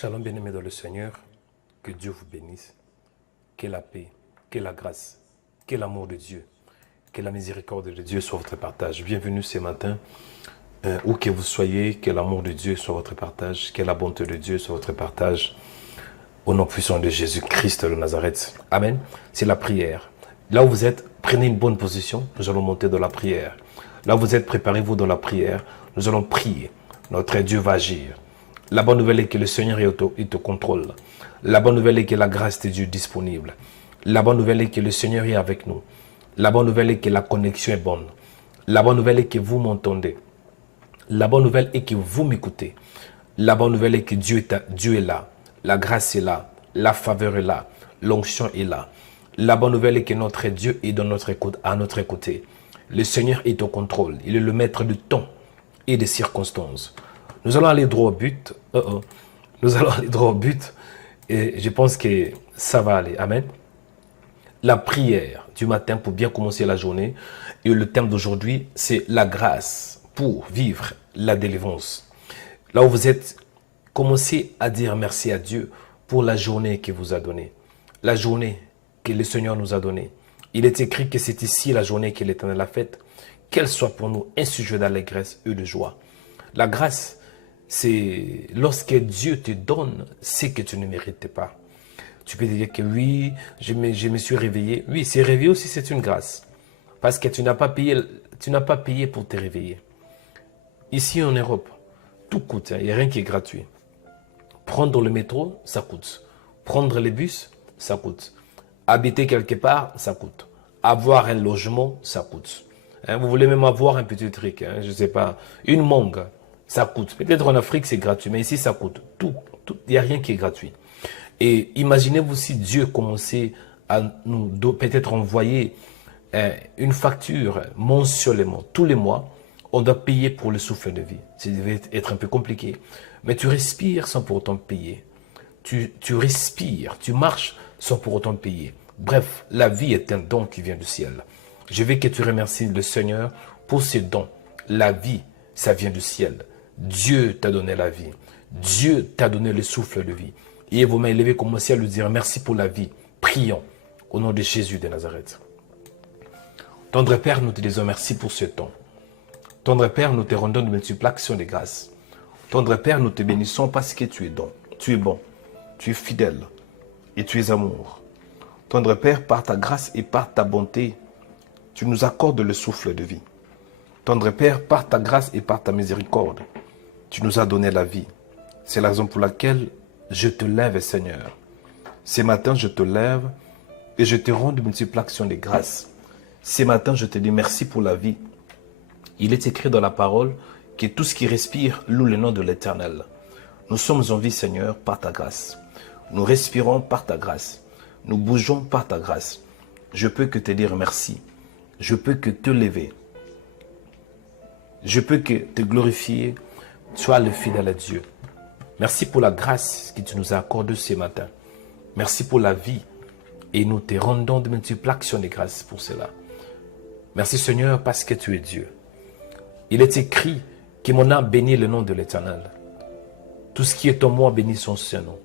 Shalom bien-aimés dans le Seigneur, que Dieu vous bénisse, que la paix, que la grâce, que l'amour de Dieu, que la miséricorde de Dieu soit votre partage. Bienvenue ce matin, où que vous soyez, que l'amour de Dieu soit votre partage, que la bonté de Dieu soit votre partage, au nom puissant de Jésus-Christ de Nazareth. Amen. C'est la prière. Là où vous êtes, prenez une bonne position, nous allons monter dans la prière. Là où vous êtes, préparez-vous dans la prière, nous allons prier. Notre Dieu va agir. La bonne nouvelle est que le Seigneur il te contrôle. La bonne nouvelle est que la grâce de Dieu est disponible. La bonne nouvelle est que le Seigneur est avec nous. La bonne nouvelle est que la connexion est bonne. La bonne nouvelle est que vous m'entendez. La bonne nouvelle est que vous m'écoutez. La bonne nouvelle est que Dieu est là. La grâce est là. La faveur est là. L'onction est là. La bonne nouvelle est que notre Dieu est à notre côté. Le Seigneur est au contrôle. Il est le maître du temps et des circonstances. Nous allons aller droit au but. Nous allons aller droit au but. Et je pense que ça va aller. Amen. La prière du matin pour bien commencer la journée. Et le thème d'aujourd'hui, c'est la grâce pour vivre la délivrance. Là où vous êtes, commencez à dire merci à Dieu pour la journée qu'il vous a donnée. La journée que le Seigneur nous a donnée. Il est écrit que c'est ici la journée que l'Éternel a faite. Qu'elle soit pour nous un sujet d'allégresse et de joie. La grâce, c'est lorsque Dieu te donne ce que tu ne méritais pas. Tu peux te dire que oui, je me suis réveillé. Oui, c'est réveillé aussi, c'est une grâce. Parce que tu n'as pas payé pour te réveiller. Ici en Europe, tout coûte, il n'y a rien qui est gratuit. Prendre le métro, ça coûte. Prendre les bus, ça coûte. Habiter quelque part, ça coûte. Avoir un logement, ça coûte. Vous voulez même avoir un petit truc, je ne sais pas, une mangue. Ça coûte. Peut-être en Afrique, c'est gratuit, mais ici, ça coûte. Tout. Il n'y a rien qui est gratuit. Et imaginez-vous si Dieu commençait à nous peut-être envoyer une facture mensuellement. Tous les mois, on doit payer pour le souffle de vie. Ça devait être un peu compliqué. Mais tu respires sans pour autant payer. Tu respires, tu marches sans pour autant payer. Bref, la vie est un don qui vient du ciel. Je veux que tu remercies le Seigneur pour ces dons. La vie, ça vient du ciel. Dieu t'a donné la vie. Dieu t'a donné le souffle de vie. Et vos mains élevées, commencez à lui dire merci pour la vie. Prions au nom de Jésus de Nazareth. Tendre Père, nous te disons merci pour ce temps. Tendre Père, nous te rendons de multiples actions de grâce. Tendre Père, nous te bénissons parce que tu es bon. Tu es bon. Tu es fidèle. Et tu es amour. Tendre Père, par ta grâce et par ta bonté, tu nous accordes le souffle de vie. Tendre Père, par ta grâce et par ta miséricorde, tu nous as donné la vie. C'est la raison pour laquelle je te lève, Seigneur. Ce matin, je te lève et je te rends de multiples actions de grâce. Ce matin, je te dis merci pour la vie. Il est écrit dans la parole que tout ce qui respire loue le nom de l'Éternel. Nous sommes en vie, Seigneur, par ta grâce. Nous respirons par ta grâce. Nous bougeons par ta grâce. Je peux que te dire merci. Je peux que te lever. Je peux que te glorifier. Sois le fidèle à Dieu. Merci pour la grâce que tu nous as accordée ce matin. Merci pour la vie. Et nous te rendons de multiples actions de grâce pour cela. Merci Seigneur parce que tu es Dieu. Il est écrit que mon âme bénit le nom de l'Éternel. Tout ce qui est en moi bénit son Saint-Nom.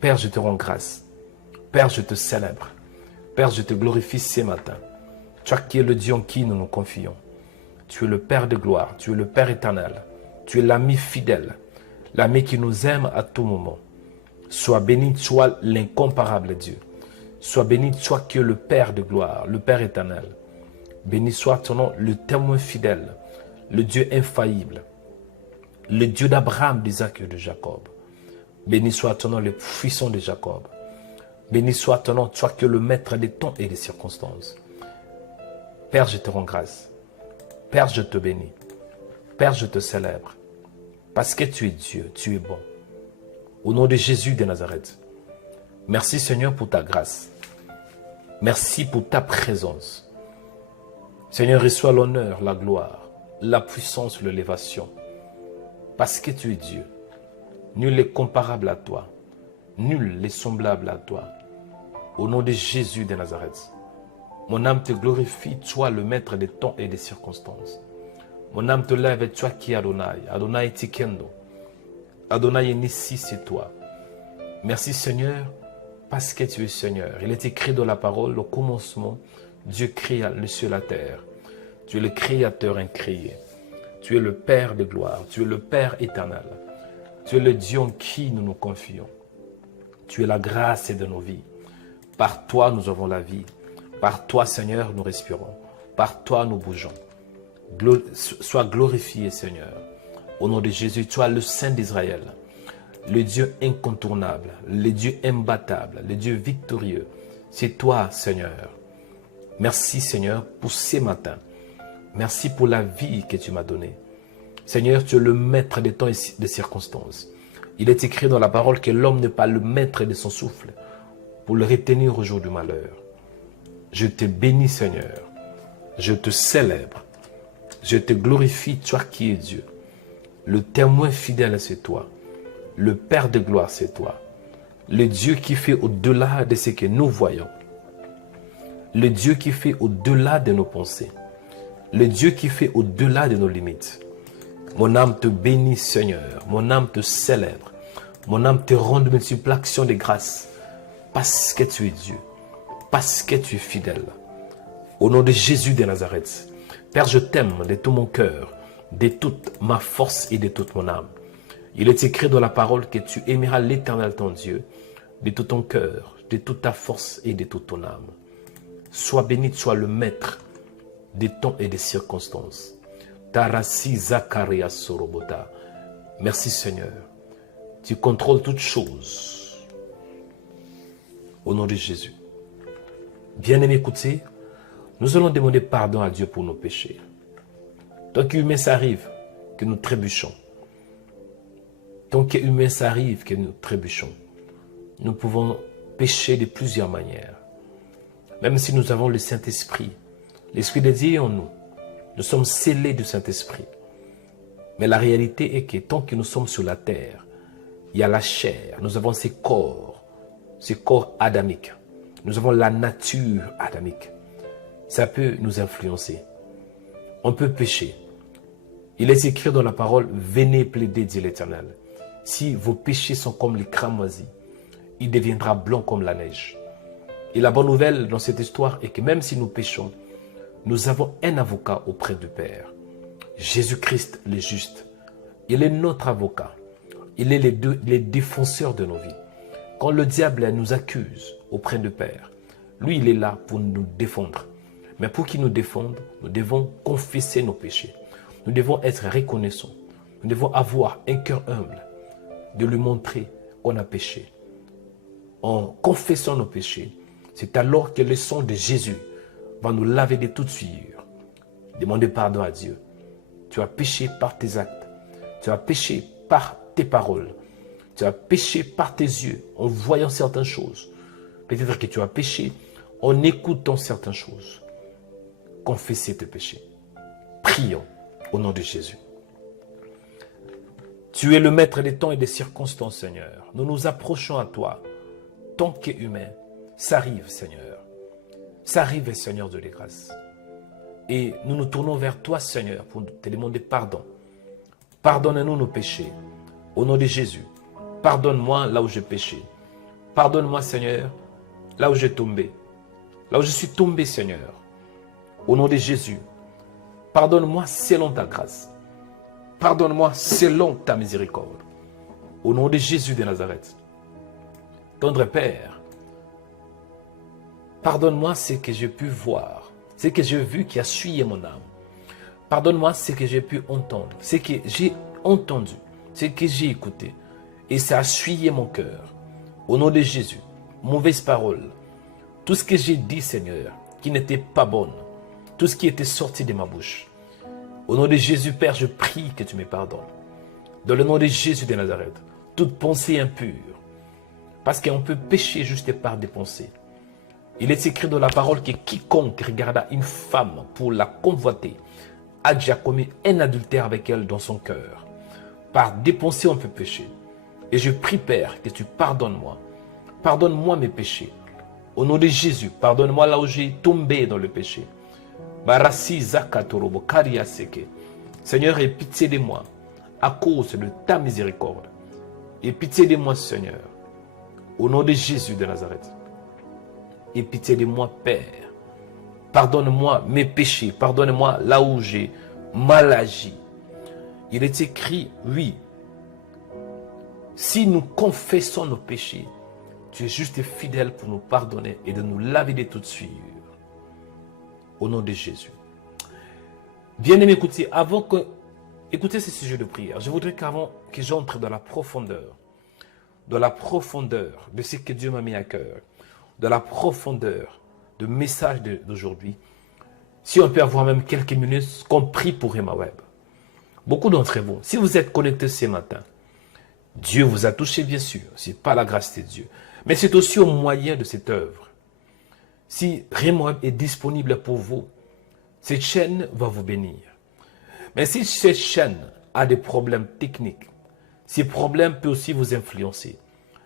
Père, je te rends grâce. Père, je te célèbre. Père, je te glorifie ce matin. Toi qui es le Dieu en qui nous nous confions. Tu es le Père de gloire. Tu es le Père éternel. Tu es l'ami fidèle. L'ami qui nous aime à tout moment. Sois béni, toi l'incomparable Dieu. Sois béni, toi qui es le Père de gloire, le Père éternel. Béni soit ton nom, le témoin fidèle, le Dieu infaillible, le Dieu d'Abraham, d'Isaac et de Jacob. Béni soit ton nom, le puissant de Jacob. Béni soit ton nom, toi qui es le maître des temps et des circonstances. Père, je te rends grâce. Père, je te bénis. Père, je te célèbre. Parce que tu es Dieu, tu es bon. Au nom de Jésus de Nazareth. Merci Seigneur pour ta grâce. Merci pour ta présence. Seigneur, reçois l'honneur, la gloire, la puissance, l'élévation. Parce que tu es Dieu. Nul n'est comparable à toi. Nul n'est semblable à toi. Au nom de Jésus de Nazareth. Mon âme te glorifie, toi le maître des temps et des circonstances. Mon âme te lève, toi qui es Adonai. Adonai Tikendo. Adonai Nissi, c'est toi. Merci Seigneur, parce que tu es Seigneur. Il est écrit dans la parole, au commencement, Dieu créa le ciel et la terre. Tu es le Créateur incréé. Tu es le Père de gloire. Tu es le Père éternel. Tu es le Dieu en qui nous nous confions. Tu es la grâce de nos vies. Par toi, nous avons la vie. Par toi, Seigneur, nous respirons. Par toi, nous bougeons. Sois glorifié, Seigneur. Au nom de Jésus, tu es le Saint d'Israël. Le Dieu incontournable, le Dieu imbattable, le Dieu victorieux. C'est toi, Seigneur. Merci, Seigneur, pour ce matin. Merci pour la vie que tu m'as donnée. Seigneur, tu es le maître des temps et des circonstances. Il est écrit dans la parole que l'homme n'est pas le maître de son souffle pour le retenir au jour du malheur. Je te bénis, Seigneur. Je te célèbre. Je te glorifie, toi qui es Dieu. Le témoin fidèle, c'est toi. Le Père de gloire, c'est toi. Le Dieu qui fait au-delà de ce que nous voyons. Le Dieu qui fait au-delà de nos pensées. Le Dieu qui fait au-delà de nos limites. Mon âme te bénit, Seigneur. Mon âme te célèbre. Mon âme te rend de multiples actions de grâce. Parce que tu es Dieu. Parce que tu es fidèle. Au nom de Jésus de Nazareth. Père, je t'aime de tout mon cœur, de toute ma force et de toute mon âme. Il est écrit dans la parole que tu aimeras l'Éternel ton Dieu de tout ton cœur, de toute ta force et de toute ton âme. Sois béni, sois le maître des temps et des circonstances. Tarasi Zakaria Sorobota. Merci Seigneur. Tu contrôles toutes choses. Au nom de Jésus. Bien-aimés, écoutez, nous allons demander pardon à Dieu pour nos péchés. Tant qu'humain s'arrive, que nous trébuchons. Tant qu'humain s'arrive, que nous trébuchons. Nous pouvons pécher de plusieurs manières. Même si nous avons le Saint-Esprit, l'Esprit de Dieu est en nous. Nous sommes scellés du Saint-Esprit. Mais la réalité est que tant que nous sommes sur la terre, il y a la chair. Nous avons ces corps adamiques. Nous avons la nature adamique. Ça peut nous influencer. On peut pécher. Il est écrit dans la parole, venez plaider, dit l'Éternel. Si vos péchés sont comme les cramoisis, il deviendra blanc comme la neige. Et la bonne nouvelle dans cette histoire est que même si nous péchons, nous avons un avocat auprès du Père. Jésus-Christ le juste. Il est notre avocat. Il est les défenseurs de nos vies. Quand le diable nous accuse auprès du Père, lui, il est là pour nous défendre. Mais pour qu'il nous défende, nous devons confesser nos péchés. Nous devons être reconnaissants. Nous devons avoir un cœur humble de lui montrer qu'on a péché. En confessant nos péchés, c'est alors que le sang de Jésus va nous laver de toute souillure. Demandez pardon à Dieu. Tu as péché par tes actes. Tu as péché par tes paroles. Tu as péché par tes yeux en voyant certaines choses. Peut-être que tu as péché en écoutant certaines choses. Confessez tes péchés. Prions au nom de Jésus. Tu es le maître des temps et des circonstances, Seigneur. Nous nous approchons à toi. Tant qu'humain, ça arrive, Seigneur. Ça arrive, Seigneur de les grâces. Et nous nous tournons vers toi, Seigneur, pour te demander pardon. Pardonne-nous nos péchés. Au nom de Jésus. Pardonne-moi là où j'ai péché. Pardonne-moi, Seigneur, là où j'ai tombé. Là où je suis tombé, Seigneur. Au nom de Jésus. Pardonne-moi selon ta grâce. Pardonne-moi selon ta miséricorde. Au nom de Jésus de Nazareth. Tendre Père, pardonne-moi ce que j'ai pu voir, ce que j'ai vu qui a souillé mon âme. Pardonne-moi ce que j'ai pu entendre, ce que j'ai entendu, ce que j'ai écouté. Et ça a souillé mon cœur. Au nom de Jésus, mauvaise parole, tout ce que j'ai dit, Seigneur, qui n'était pas bon, tout ce qui était sorti de ma bouche. Au nom de Jésus, Père, je prie que tu me pardonnes. Dans le nom de Jésus de Nazareth, toute pensée impure, parce qu'on peut pécher juste par des pensées. Il est écrit dans la parole que quiconque regarda une femme pour la convoiter a déjà commis un adultère avec elle dans son cœur. Par des pensées, on peut pécher. Et je prie, Père, que tu pardonnes-moi. Pardonne-moi mes péchés. Au nom de Jésus, pardonne-moi là où j'ai tombé dans le péché. Seigneur, aie pitié de moi à cause de ta miséricorde. Aie pitié de moi, Seigneur. Au nom de Jésus de Nazareth. Aie pitié de moi, Père. Pardonne-moi mes péchés. Pardonne-moi là où j'ai mal agi. Il est écrit, oui, si nous confessons nos péchés, tu es juste et fidèle pour nous pardonner et de nous laver de toute souillure. Au nom de Jésus. Bien-aimés, écoutez ce sujet de prière. Je voudrais qu'avant que j'entre dans la profondeur de ce que Dieu m'a mis à cœur, de la profondeur du message d'aujourd'hui, si on peut avoir même quelques minutes, qu'on prie pour Rhema Web. Beaucoup d'entre vous, si vous êtes connectés ce matin, Dieu vous a touché, bien sûr, c'est pas la grâce de Dieu, mais c'est aussi au moyen de cette œuvre. Si Rhema Web est disponible pour vous, cette chaîne va vous bénir. Mais si cette chaîne a des problèmes techniques, ces problèmes peuvent aussi vous influencer.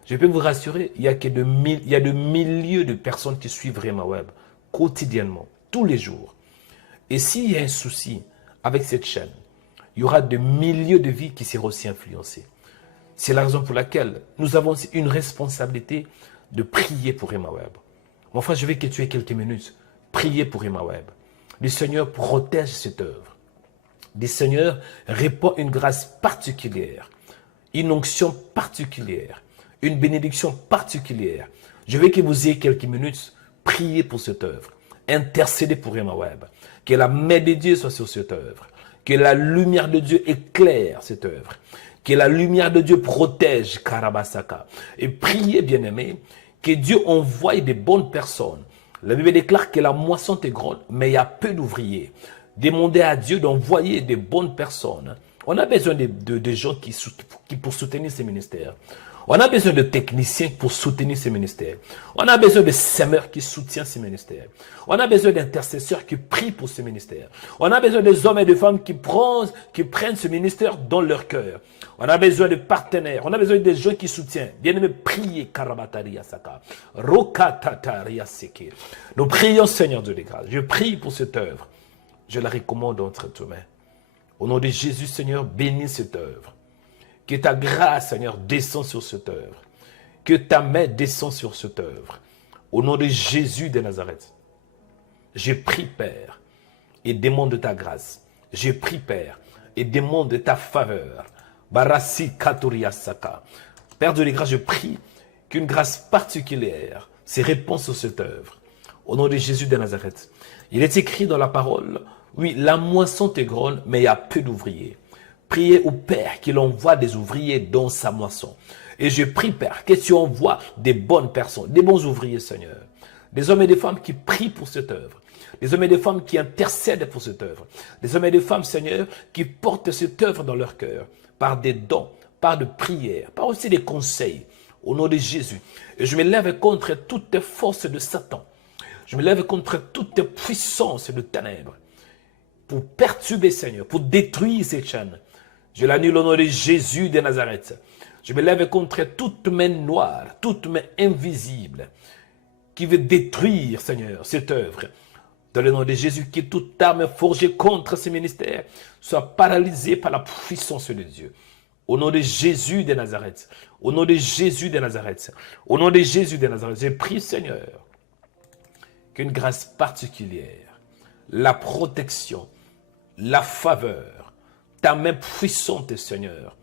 Je peux vous rassurer, il y a de milliers de personnes qui suivent Rhema Web quotidiennement, tous les jours. Et s'il y a un souci avec cette chaîne, il y aura de milliers de vies qui seront aussi influencées. C'est la raison pour laquelle nous avons une responsabilité de prier pour Rhema Web. Mon frère, je veux que tu aies quelques minutes. Prier pour Rhema Web. Le Seigneur protège cette œuvre. Le Seigneur répand une grâce particulière, une onction particulière, une bénédiction particulière. Je veux que vous ayez quelques minutes, prier pour cette œuvre, intercéder pour Rhema Web, que la main de Dieu soit sur cette œuvre, que la lumière de Dieu éclaire cette œuvre, que la lumière de Dieu protège Karabasaka. Et priez, bien-aimés, que Dieu envoie des bonnes personnes. La Bible déclare que la moisson est grande, mais il y a peu d'ouvriers. Demandez à Dieu d'envoyer des bonnes personnes. On a besoin de gens pour soutenir ces ministères. On a besoin de techniciens pour soutenir ces ministères. On a besoin de semeurs qui soutiennent ces ministères. On a besoin d'intercesseurs qui prient pour ces ministères. On a besoin des hommes et des femmes qui prennent ce ministère dans leur cœur. On a besoin de partenaires. On a besoin de gens qui soutiennent. Bien-aimés, priez. Karabataria Saka. Rokatataria Seke. Nous prions, Seigneur Dieu des grâces. Je prie pour cette œuvre. Je la recommande entre tes mains. Au nom de Jésus, Seigneur, bénis cette œuvre. Que ta grâce, Seigneur, descende sur cette œuvre. Que ta main descende sur cette œuvre. Au nom de Jésus de Nazareth. Je prie, Père, et demande de ta grâce. Je prie, Père, et demande de ta faveur. Barasi Katuria Saka. Père de grâce, je prie qu'une grâce particulière se répande sur cette œuvre. Au nom de Jésus de Nazareth. Il est écrit dans la parole, oui, la moisson est grande, mais il y a peu d'ouvriers. Priez au Père qu'il envoie des ouvriers dans sa moisson. Et je prie, Père, que tu envoies des bonnes personnes, des bons ouvriers, Seigneur. Des hommes et des femmes qui prient pour cette œuvre. Des hommes et des femmes qui intercèdent pour cette œuvre. Des hommes et des femmes, Seigneur, qui portent cette œuvre dans leur cœur. Par des dons, par de prières, par aussi des conseils. Au nom de Jésus. Et je me lève contre toute force de Satan. Je me lève contre toute puissance de ténèbres. Pour perturber, Seigneur, pour détruire ces chaînes. Je l'annule au nom de Jésus de Nazareth. Je me lève contre toute main noire, toute main invisible qui veut détruire, Seigneur, cette œuvre. Dans le nom de Jésus, que toute arme forgée contre ce ministère soit paralysée par la puissance de Dieu. Au nom de Jésus de Nazareth. Au nom de Jésus de Nazareth. Au nom de Jésus de Nazareth. Je prie, Seigneur, qu'une grâce particulière, la protection, la faveur, ta main puissante, Seigneur,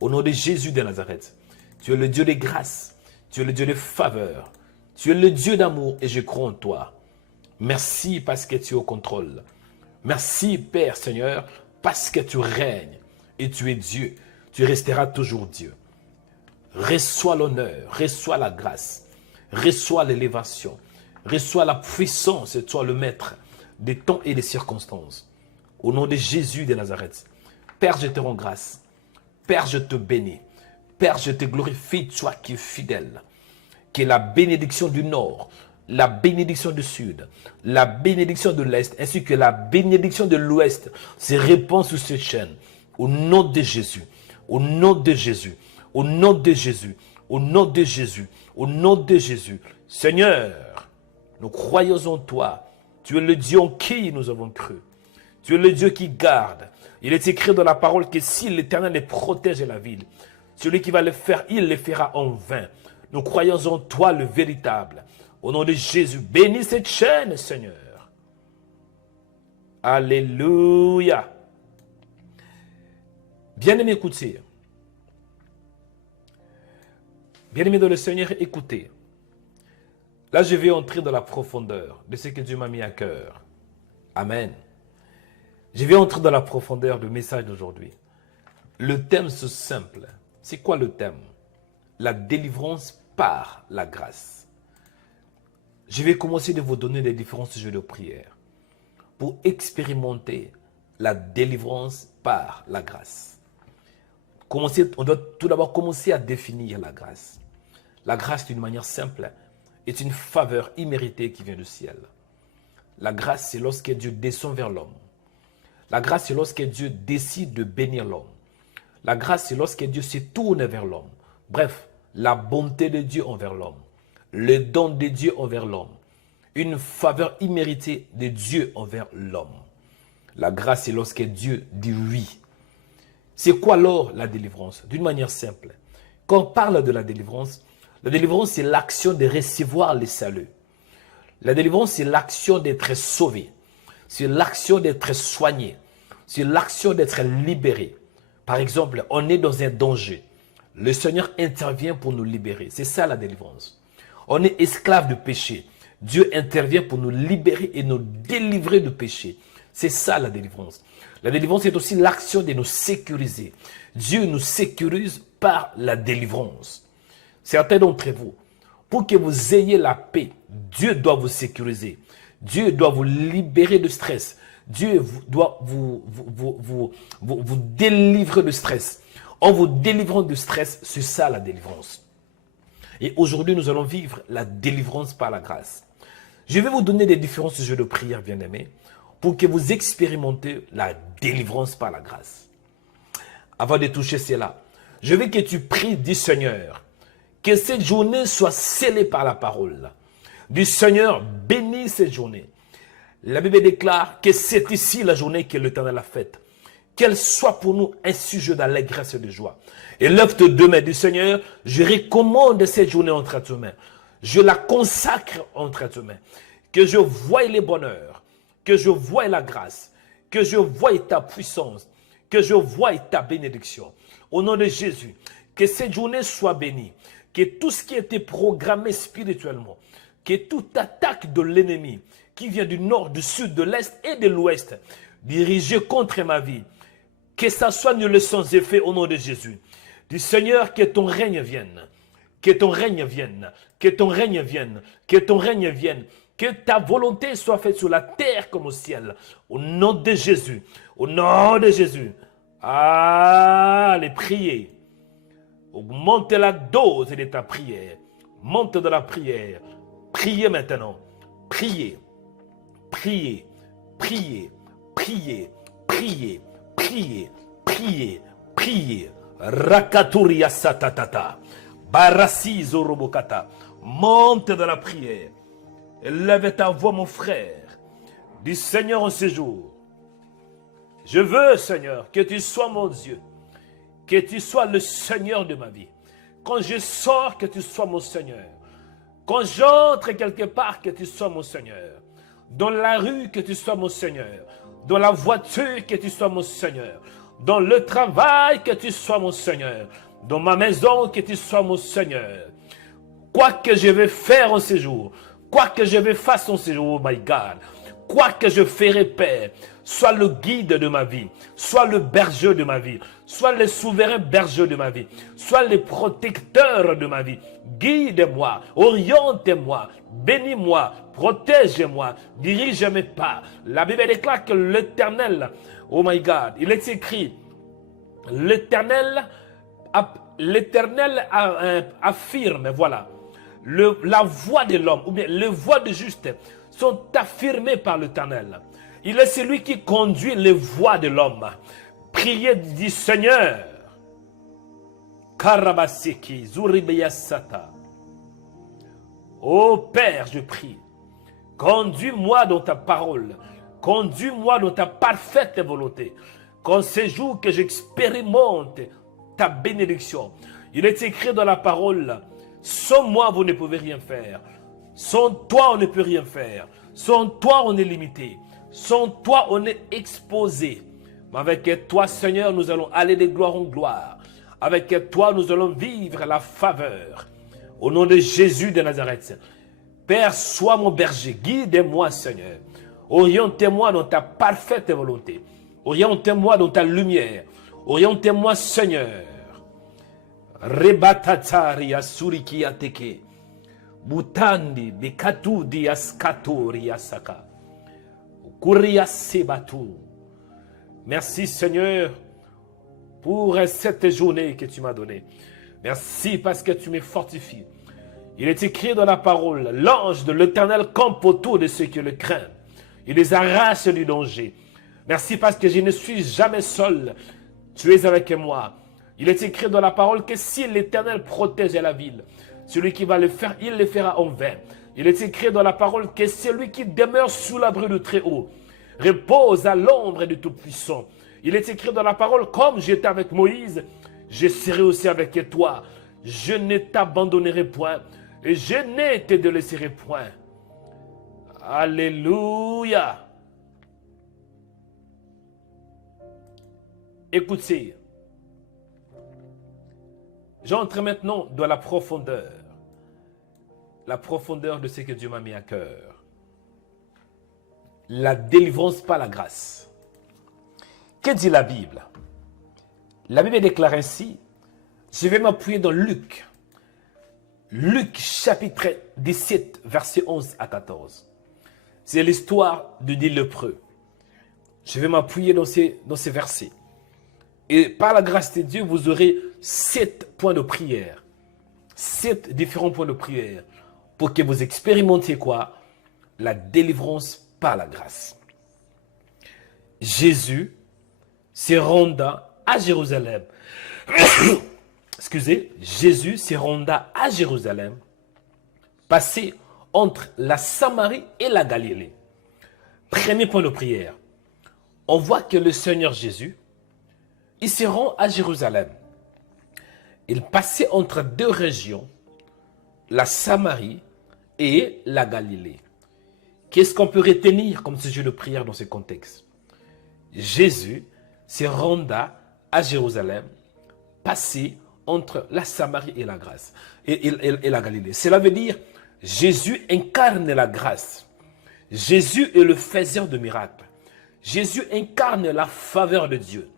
au nom de Jésus de Nazareth. Tu es le Dieu de grâce, tu es le Dieu de faveur, tu es le Dieu d'amour et je crois en toi. Merci parce que tu es au contrôle. Merci, Père, Seigneur, parce que tu règnes et tu es Dieu. Tu resteras toujours Dieu. Reçois l'honneur, reçois la grâce, reçois l'élévation, reçois la puissance et toi le maître des temps et des circonstances. Au nom de Jésus de Nazareth. Père, je te rends grâce. Père, je te bénis. Père, je te glorifie, toi qui es fidèle. Que la bénédiction du nord, la bénédiction du sud, la bénédiction de l'est, ainsi que la bénédiction de l'ouest se répand sur cette chaîne. Au nom de Jésus. Au nom de Jésus. Au nom de Jésus. Au nom de Jésus. Au nom de Jésus. Seigneur, nous croyons en toi. Tu es le Dieu en qui nous avons cru. Tu es le Dieu qui garde. Il est écrit dans la parole que si l'Éternel les protège la ville, celui qui va le faire, il le fera en vain. Nous croyons en toi, le véritable. Au nom de Jésus, bénis cette chaîne, Seigneur. Alléluia. Bien-aimés, écoutez. Bien-aimés dans le Seigneur, écoutez. Là, je vais entrer dans la profondeur de ce que Dieu m'a mis à cœur. Amen. Je vais entrer dans la profondeur du message d'aujourd'hui. Le thème, c'est simple. C'est quoi le thème? La délivrance par la grâce. Je vais commencer de vous donner des différents sujets de prière pour expérimenter la délivrance par la grâce. On doit tout d'abord commencer à définir la grâce. La grâce, d'une manière simple, est une faveur imméritée qui vient du ciel. La grâce, c'est lorsque Dieu descend vers l'homme. La grâce, c'est lorsque Dieu décide de bénir l'homme. La grâce, c'est lorsque Dieu se tourne vers l'homme. Bref, la bonté de Dieu envers l'homme. Le don de Dieu envers l'homme. Une faveur imméritée de Dieu envers l'homme. La grâce, c'est lorsque Dieu dit oui. C'est quoi alors la délivrance? D'une manière simple. Quand on parle de la délivrance, c'est l'action de recevoir le salut. La délivrance, c'est l'action d'être sauvé. C'est l'action d'être soigné. C'est l'action d'être libéré. Par exemple, on est dans un danger. Le Seigneur intervient pour nous libérer. C'est ça la délivrance. On est esclave du péché. Dieu intervient pour nous libérer et nous délivrer du péché. C'est ça la délivrance. La délivrance est aussi l'action de nous sécuriser. Dieu nous sécurise par la délivrance. Certains d'entre vous, pour que vous ayez la paix, Dieu doit vous sécuriser. Dieu doit vous libérer du stress. Dieu doit vous délivrer du stress. En vous délivrant du stress, c'est ça la délivrance. Et aujourd'hui, nous allons vivre la délivrance par la grâce. Je vais vous donner des différents sujets de prière, bien-aimés, pour que vous expérimentez la délivrance par la grâce. Avant de toucher cela, je veux que tu pries du Seigneur, que cette journée soit scellée par la parole. Du Seigneur, bénis cette journée. La Bible déclare que c'est ici la journée que l'Éternel a faite. Qu'elle soit pour nous un sujet d'allégresse et de joie. Et lève-toi demain du Seigneur, je recommande cette journée entre tes mains. Je la consacre entre tes mains. Que je voie les bonheurs, que je voie la grâce, que je voie ta puissance, que je voie ta bénédiction. Au nom de Jésus, que cette journée soit bénie. Que tout ce qui était programmé spirituellement, que toute attaque de l'ennemi qui vient du nord, du sud, de l'est et de l'ouest, dirigée contre ma vie, que ça soit nul sans effet au nom de Jésus. Du Seigneur, que ton règne vienne, que ton règne vienne, que ton règne vienne, que ton règne vienne, que ta volonté soit faite sur la terre comme au ciel. Au nom de Jésus, au nom de Jésus. Allez, priez. Augmente la dose de ta prière. Monte de la prière. Priez maintenant. Priez. Priez. Priez. Priez. Priez. Priez. Priez. Priez. Rakaturia satatata. Barasi zorobokata. Monte de la prière. Élève ta voix, mon frère. Du Seigneur en ce jour. Je veux, Seigneur, que tu sois mon Dieu. Que tu sois le Seigneur de ma vie. Quand je sors, que tu sois mon Seigneur. Quand j'entre quelque part, que tu sois mon Seigneur. Dans la rue, que tu sois mon Seigneur. Dans la voiture, que tu sois mon Seigneur. Dans le travail, que tu sois mon Seigneur. Dans ma maison, que tu sois mon Seigneur. Quoi que je vais faire en ce jour, quoi que je vais faire en ce jour, oh my God, quoi que je ferai, Père, sois le guide de ma vie, sois le berger de ma vie, sois le souverain berger de ma vie, sois le protecteur de ma vie. Guide-moi, oriente-moi, bénis-moi, protège-moi, dirige mes pas. La Bible déclare que l'Éternel, oh my God, il est écrit, l'Éternel affirme, voilà, la voix de l'homme, ou bien les voix de juste, sont affirmées par l'Éternel. Il est celui qui conduit les voies de l'homme. Priez du Seigneur. Karabaseki, Zuribeyasata. Ô Père, je prie, conduis-moi dans ta parole, conduis-moi dans ta parfaite volonté, qu'en ces jours que j'expérimente ta bénédiction. Il est écrit dans la parole, Sans moi, vous ne pouvez rien faire. Sans toi, on ne peut rien faire. Sans toi, on est limité. Sans toi, on est exposé. Mais avec toi, Seigneur, nous allons aller de gloire en gloire. Avec toi, nous allons vivre la faveur. Au nom de Jésus de Nazareth. Père, sois mon berger. Guide-moi, Seigneur. Oriente-moi dans ta parfaite volonté. Oriente-moi dans ta lumière. Oriente-moi, Seigneur. Rebatatari asuriki ateke. Butandi bekatu di askatori asaka. Kuria sebatu. Merci, Seigneur, pour cette journée que tu m'as donnée. Merci parce que tu me fortifies. Il est écrit dans la parole, l'ange de l'Éternel campe autour de ceux qui le craignent. Il les arrache du danger. Merci parce que je ne suis jamais seul. Tu es avec moi. Il est écrit dans la parole que si l'Éternel protège la ville, celui qui va le faire, il le fera en vain. Il est écrit dans la parole que celui qui demeure sous l'abri du Très-Haut repose à l'ombre du Tout-Puissant. Il est écrit dans la parole, comme j'étais avec Moïse, je serai aussi avec toi. Je ne t'abandonnerai point et je ne te délaisserai point. Alléluia. Écoutez, j'entre maintenant dans la profondeur de ce que Dieu m'a mis à cœur. La délivrance par la grâce. Que dit la Bible? La Bible déclare ainsi, je vais m'appuyer dans Luc. Luc chapitre 17, versets 11 à 14. C'est l'histoire du dit lépreux. Je vais m'appuyer dans ces versets. Et par la grâce de Dieu, vous aurez 7 points de prière. 7 différents points de prière. Pour que vous expérimentiez quoi? La délivrance par la grâce. Jésus se renda à Jérusalem. Excusez, Jésus se renda à Jérusalem, passé entre la Samarie et la Galilée. Premier point de prière. On voit que le Seigneur Jésus, il se rend à Jérusalem. Il passait entre deux régions, la Samarie et la Galilée. Qu'est-ce qu'on peut retenir comme sujet de prière dans ce contexte? Jésus se renda à Jérusalem, passé entre la Samarie et la grâce et la Galilée. Cela veut dire Jésus incarne la grâce. Jésus est le faiseur de miracles. Jésus incarne la faveur de Dieu.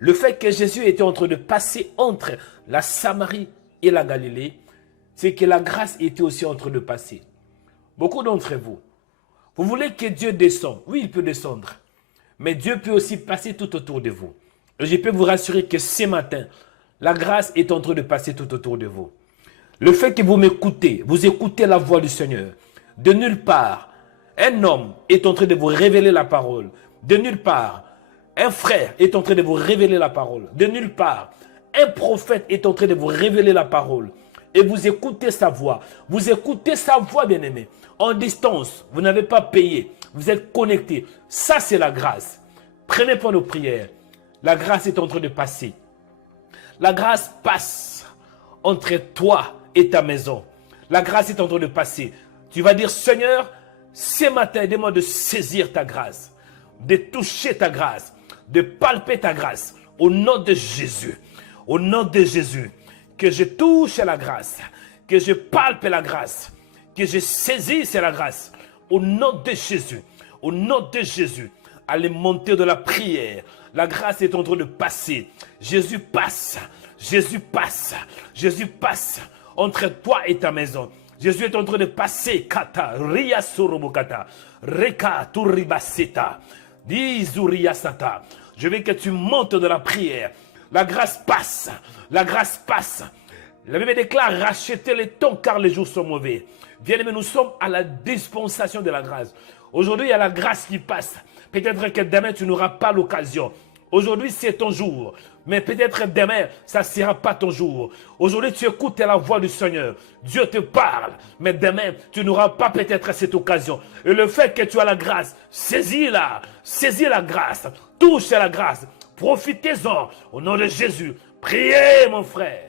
Le fait que Jésus était en train de passer entre la Samarie et la Galilée, c'est que la grâce était aussi en train de passer. Beaucoup d'entre vous, vous voulez que Dieu descende. Oui, il peut descendre. Mais Dieu peut aussi passer tout autour de vous. Et je peux vous rassurer que ce matin, la grâce est en train de passer tout autour de vous. Le fait que vous m'écoutez, vous écoutez la voix du Seigneur, de nulle part, un homme est en train de vous révéler la parole. De nulle part, un frère est en train de vous révéler la parole. De nulle part, un prophète est en train de vous révéler la parole. Et vous écoutez sa voix. Vous écoutez sa voix, bien-aimé. En distance, vous n'avez pas payé. Vous êtes connecté. Ça, c'est la grâce. Prenez point de prière. La grâce est en train de passer. La grâce passe entre toi et ta maison. La grâce est en train de passer. Tu vas dire, Seigneur, ce matin, aide-moi de saisir ta grâce, de toucher ta grâce, de palper ta grâce. Au nom de Jésus. Au nom de Jésus. Que je touche la grâce. Que je palpe la grâce. Que je saisisse la grâce. Au nom de Jésus. Au nom de Jésus. Allez monter de la prière. La grâce est en train de passer. Jésus passe. Jésus passe. Jésus passe entre toi et ta maison. Jésus est en train de passer. Kata, ria sorobokata, reka turibaseta, dizuria sata. Je veux que tu montes de la prière. La grâce passe. La grâce passe. La Bible déclare, rachetez les temps car les jours sont mauvais. Bien-aimés, nous sommes à la dispensation de la grâce. Aujourd'hui, il y a la grâce qui passe. Peut-être que demain, tu n'auras pas l'occasion. Aujourd'hui, c'est ton jour. Mais peut-être demain, ça ne sera pas ton jour. Aujourd'hui, tu écoutes la voix du Seigneur. Dieu te parle. Mais demain, tu n'auras pas peut-être cette occasion. Et le fait que tu as la grâce, saisis-la. Saisis la grâce. Touche la grâce. Profitez-en. Au nom de Jésus. Priez, mon frère.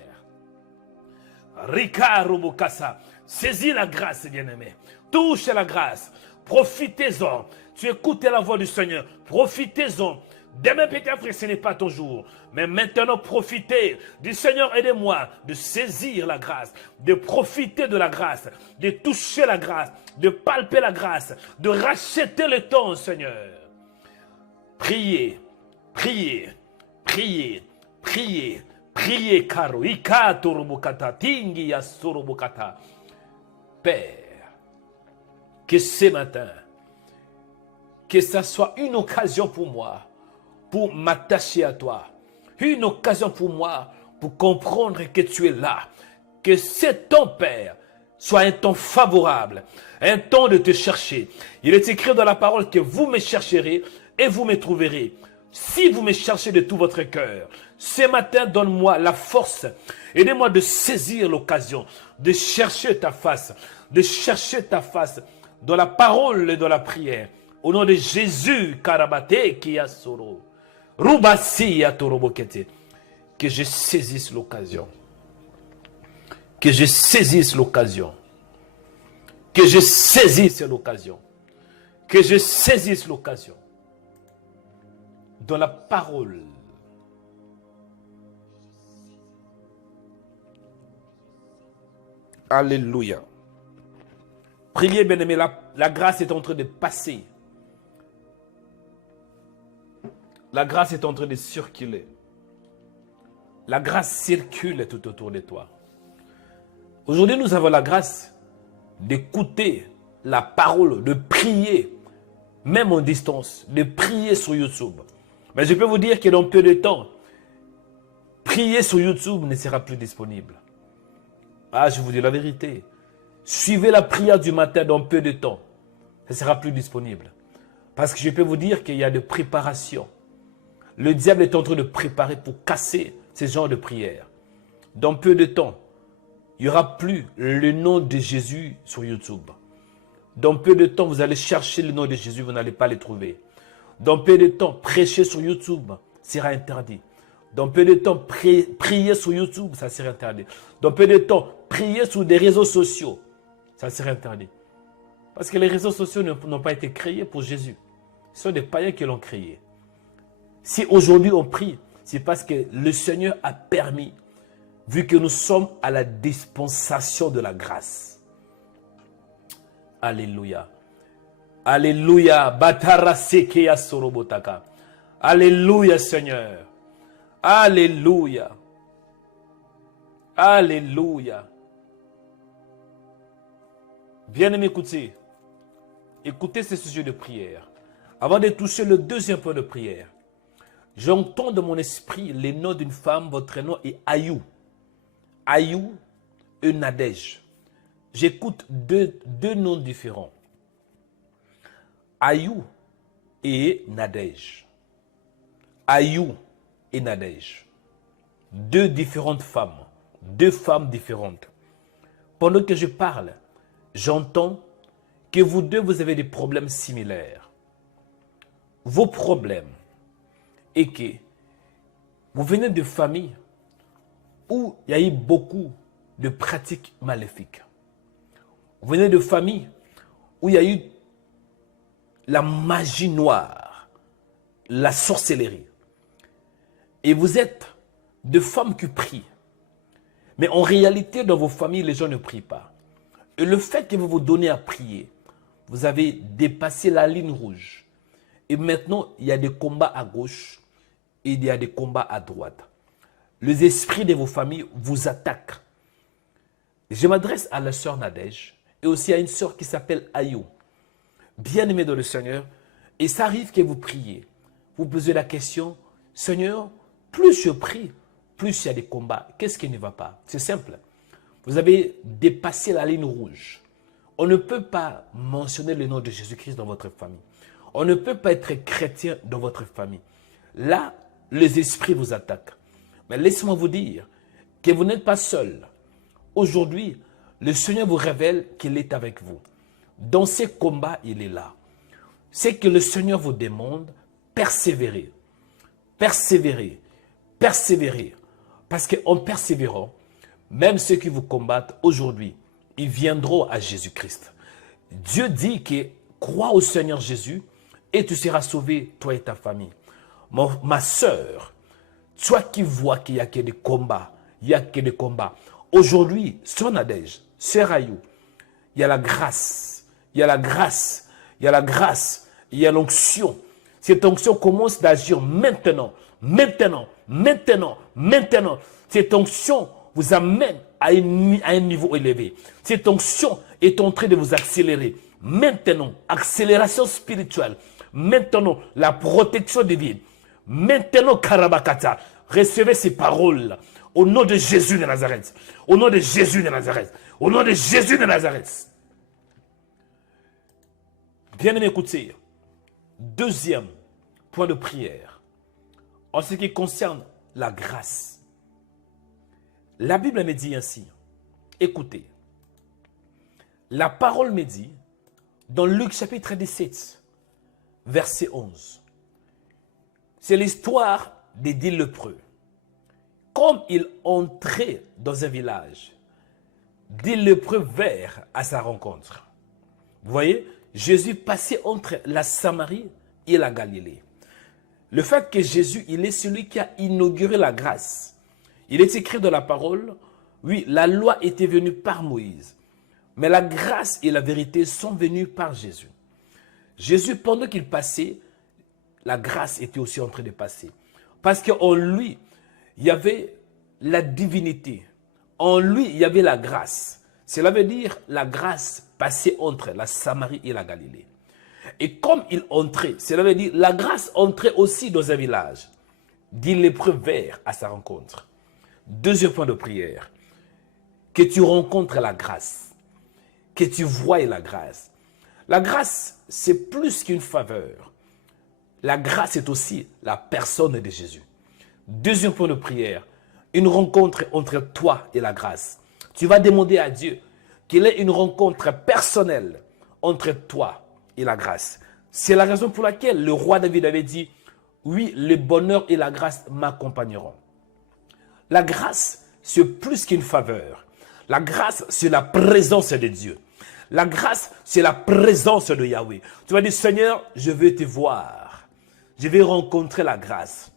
Ricaro Bokassa. Saisis la grâce, bien-aimé. Touche la grâce. Profitez-en. Tu écoutes la voix du Seigneur. Profitez-en. Demain peut-être ce n'est pas ton jour. Mais maintenant profitez du Seigneur, aidez-moi de saisir la grâce, de profiter de la grâce, de toucher la grâce, de palper la grâce, de racheter le temps, Seigneur. Priez, priez, priez, priez, priez, caro. Père, que ce matin, que ça soit une occasion pour moi, pour m'attacher à toi. Une occasion pour moi, pour comprendre que tu es là. Que c'est ton Père soit un temps favorable, un temps de te chercher. Il est écrit dans la parole que vous me chercherez et vous me trouverez. Si vous me cherchez de tout votre cœur, ce matin, donne-moi la force. Aidez-moi de saisir l'occasion, de chercher ta face, dans la parole et dans la prière. Au nom de Jésus, Karabate Kiyasoro, Rubasi Atorobokete, que je saisisse l'occasion. Que je saisisse l'occasion. Que je saisisse l'occasion. Que je saisisse l'occasion. Dans la parole. Alléluia. Priez, bien-aimés, la grâce est en train de passer. La grâce est en train de circuler. La grâce circule tout autour de toi. Aujourd'hui, nous avons la grâce d'écouter la parole, de prier, même en distance, de prier sur YouTube. Mais je peux vous dire que dans peu de temps, prier sur YouTube ne sera plus disponible. Ah, je vous dis la vérité. Suivez la prière du matin dans peu de temps. Ça ne sera plus disponible. Parce que je peux vous dire qu'il y a des préparations. Le diable est en train de préparer pour casser ce genre de prière. Dans peu de temps, il n'y aura plus le nom de Jésus sur YouTube. Dans peu de temps, vous allez chercher le nom de Jésus, vous n'allez pas le trouver. Dans peu de temps, prêcher sur YouTube sera interdit. Dans peu de temps, prier sur YouTube, ça sera interdit. Dans peu de temps, prier sur des réseaux sociaux, ça sera interdit. Parce que les réseaux sociaux n'ont pas été créés pour Jésus. Ce sont des païens qui l'ont créé. Si aujourd'hui on prie, c'est parce que le Seigneur a permis, vu que nous sommes à la dispensation de la grâce. Alléluia. Alléluia. Batarasekeya sorobotaka. Alléluia, Seigneur. Alléluia. Alléluia. Bien-aimés, écoutez. Écoutez ce sujet de prière. Avant de toucher le deuxième point de prière, j'entends de mon esprit les noms d'une femme. Votre nom est Ayou. Ayou et Nadège. J'écoute deux noms différents. Ayou et Nadège. Ayou et Nadège. Deux différentes femmes. Deux femmes différentes. Pendant que je parle, j'entends que vous deux, vous avez des problèmes similaires. Vos problèmes est que vous venez de familles où il y a eu beaucoup de pratiques maléfiques. Vous venez de familles où il y a eu la magie noire, la sorcellerie. Et vous êtes de femmes qui prient. Mais en réalité, dans vos familles, les gens ne prient pas. Et le fait que vous vous donnez à prier, vous avez dépassé la ligne rouge. Et maintenant, il y a des combats à gauche et il y a des combats à droite. Les esprits de vos familles vous attaquent. Je m'adresse à la sœur Nadège et aussi à une sœur qui s'appelle Ayou. Bien-aimée dans le Seigneur, et ça arrive que vous priez. Vous posez la question, Seigneur, plus je prie, plus il y a des combats. Qu'est-ce qui ne va pas? C'est simple. Vous avez dépassé la ligne rouge. On ne peut pas mentionner le nom de Jésus-Christ dans votre famille. On ne peut pas être chrétien dans votre famille. Là, les esprits vous attaquent. Mais laissez-moi vous dire que vous n'êtes pas seul. Aujourd'hui, le Seigneur vous révèle qu'il est avec vous. Dans ces combats, il est là. C'est que le Seigneur vous demande, persévérer. Persévérer. Persévérer. Parce qu'en persévérant, Même ceux qui vous combattent aujourd'hui, ils viendront à Jésus-Christ. Dieu dit que crois au Seigneur Jésus et tu seras sauvé, toi et ta famille. Ma soeur, toi qui vois qu'il n'y a que des combats, il y a que des combats. Aujourd'hui, sur Nadège, sur Ayou, il y a la grâce, il y a la grâce, il y a la grâce, il y a l'onction. Cette onction commence d'agir maintenant, maintenant, maintenant, maintenant. Cette onction vous amène à un niveau élevé. Cette onction est en train de vous accélérer. Maintenant, accélération spirituelle. Maintenant, la protection divine. Maintenant, Karabakata, recevez ces paroles au nom de Jésus de Nazareth. Au nom de Jésus de Nazareth. Au nom de Jésus de Nazareth. Bien-aimés, écoutez. Deuxième point de prière. En ce qui concerne la grâce. La Bible me dit ainsi. Écoutez. La parole me dit, dans Luc chapitre 17, verset 11. C'est l'histoire des 10 lépreux. Comme ils entraient dans un village, 10 lépreux vinrent à sa rencontre. Vous voyez, Jésus passait entre la Samarie et la Galilée. Le fait que Jésus, il est celui qui a inauguré la grâce. Il est écrit dans la parole, oui, la loi était venue par Moïse, mais la grâce et la vérité sont venues par Jésus. Jésus, pendant qu'il passait, la grâce était aussi en train de passer. Parce qu'en lui, il y avait la divinité. En lui, il y avait la grâce. Cela veut dire la grâce passait entre la Samarie et la Galilée. Et comme il entrait, cela veut dire la grâce entrait aussi dans un village. 10 lépreux vinrent à sa rencontre. Deuxième point de prière. Que tu rencontres la grâce. Que tu voies la grâce. La grâce, c'est plus qu'une faveur. La grâce est aussi la personne de Jésus. Deuxième point de prière. Une rencontre entre toi et la grâce. Tu vas demander à Dieu qu'il ait une rencontre personnelle entre toi et la grâce. C'est la raison pour laquelle le roi David avait dit, oui, le bonheur et la grâce m'accompagneront. La grâce, c'est plus qu'une faveur. La grâce, c'est la présence de Dieu. La grâce, c'est la présence de Yahweh. Tu vas dire, Seigneur, je veux te voir. Je vais rencontrer la grâce.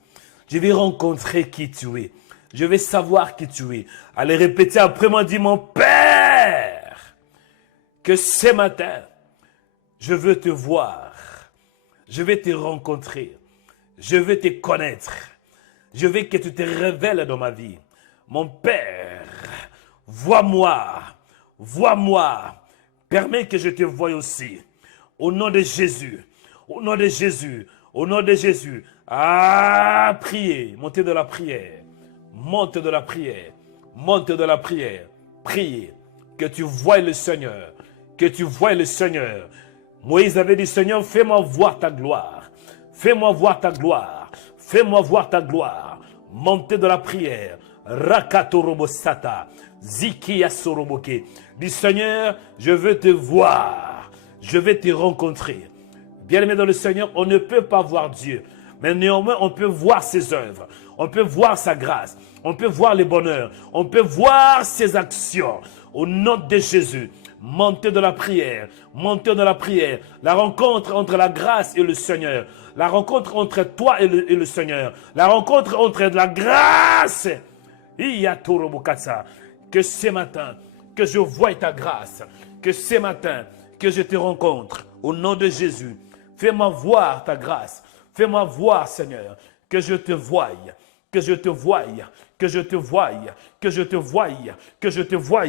Je vais rencontrer qui tu es. Je vais savoir qui tu es. Allez répéter après moi, dis mon Père, que ce matin, je veux te voir. Je vais te rencontrer. Je veux te connaître. Je veux que tu te révèles dans ma vie. Mon Père, vois-moi. Vois-moi. Permets que je te voie aussi. Au nom de Jésus. Au nom de Jésus. Au nom de Jésus. Ah, priez. Montez de la prière. Monte de la prière. Monte de la prière. Priez. Que tu voies le Seigneur. Que tu voies le Seigneur. Moïse avait dit, Seigneur, fais-moi voir ta gloire. Fais-moi voir ta gloire. Fais-moi voir ta gloire. Montez de la prière. Rakatorobosata. Zikia soroboke. Dis, Seigneur, je veux te voir. Je vais te rencontrer. Bien-aimé dans le Seigneur, on ne peut pas voir Dieu. Mais néanmoins, on peut voir ses œuvres. On peut voir sa grâce. On peut voir les bonheurs. On peut voir ses actions. Au nom de Jésus, montez de la prière. Montez de la prière. La rencontre entre la grâce et le Seigneur. La rencontre entre toi et le Seigneur. La rencontre entre la grâce. Que ce matin, que je voie ta grâce. Que ce matin, que je te rencontre. Au nom de Jésus, fais-moi voir ta grâce. Fais-moi voir, Seigneur, que je te voie, que je te voie, que je te voie, que je te voie, que je te voie,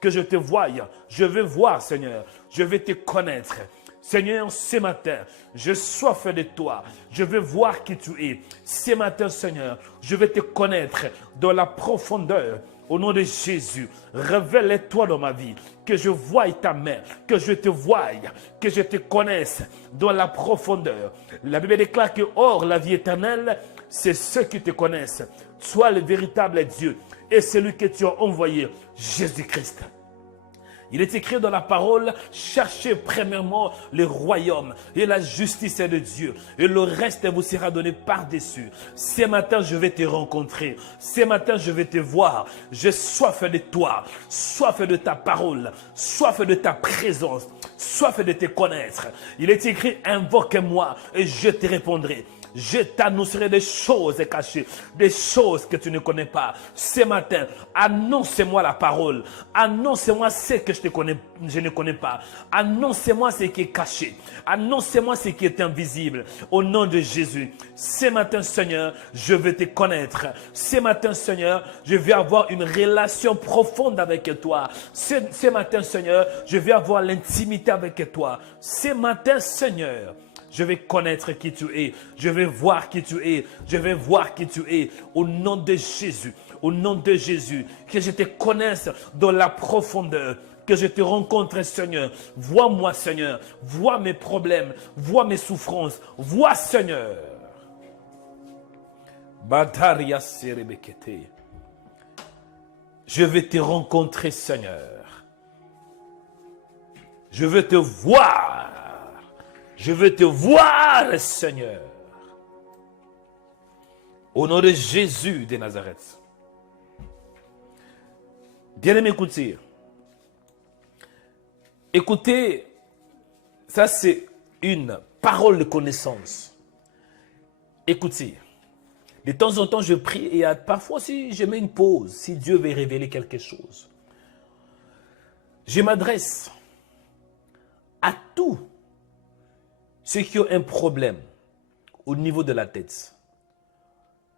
que je te voie. Je veux voir, Seigneur, je veux te connaître. Seigneur, ce matin, je soif de toi. Je veux voir qui tu es. Ce matin, Seigneur, je veux te connaître dans la profondeur. Au nom de Jésus, révèle-toi dans ma vie, que je voie ta main, que je te voie, que je te connaisse dans la profondeur. La Bible déclare que, or, la vie éternelle, c'est ceux qui te connaissent. Sois le véritable Dieu et celui que tu as envoyé, Jésus-Christ. Il est écrit dans la parole, cherchez premièrement le royaume et la justice de Dieu. Et le reste vous sera donné par-dessus. Ce matin, je vais te rencontrer. Ce matin, je vais te voir. J'ai soif de toi, soif de ta parole, soif de ta présence, soif de te connaître. Il est écrit, invoque-moi et je te répondrai. Je t'annoncerai des choses cachées, des choses que tu ne connais pas. Ce matin, annonce-moi la parole. Annonce-moi ce que je ne connais pas. Annonce-moi ce qui est caché. Annonce-moi ce qui est invisible. Au nom de Jésus. Ce matin, Seigneur, je vais te connaître. Ce matin, Seigneur, je vais avoir une relation profonde avec toi. Ce matin, Seigneur, je vais avoir l'intimité avec toi. Ce matin, Seigneur, je vais connaître qui tu es. Je vais voir qui tu es. Je vais voir qui tu es. Au nom de Jésus. Au nom de Jésus. Que je te connaisse dans la profondeur. Que je te rencontre, Seigneur. Vois-moi, Seigneur. Vois mes problèmes. Vois mes souffrances. Vois, Seigneur. Badaria serebekete. Je vais te rencontrer, Seigneur. Je veux te voir. Je veux te voir, Seigneur. Au nom de Jésus de Nazareth. Bien-aimé, écoutez. Écoutez, ça c'est une parole de connaissance. Écoutez. De temps en temps, je prie et parfois si je mets une pause, si Dieu veut révéler quelque chose. Je m'adresse à tous ceux qui ont un problème au niveau de la tête.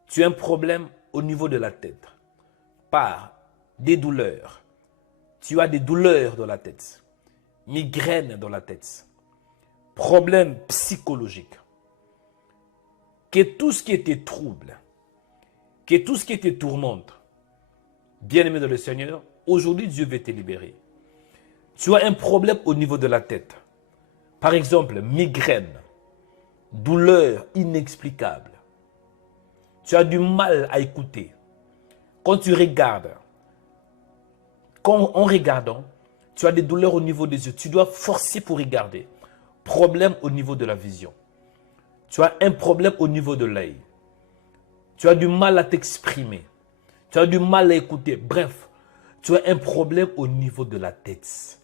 Tu as un problème au niveau de la tête par des douleurs. Tu as des douleurs dans la tête, migraine dans la tête, problème psychologique. Que tout ce qui te trouble, que tout ce qui te tourmente, bien-aimé dans le Seigneur, aujourd'hui Dieu veut te libérer. Tu as un problème au niveau de la tête. Par exemple, migraine, douleur inexplicable. Tu as du mal à écouter. Quand tu regardes, en regardant, tu as des douleurs au niveau des yeux. Tu dois forcer pour regarder. Problème au niveau de la vision. Tu as un problème au niveau de l'œil. Tu as du mal à t'exprimer. Tu as du mal à écouter. Bref, tu as un problème au niveau de la tête.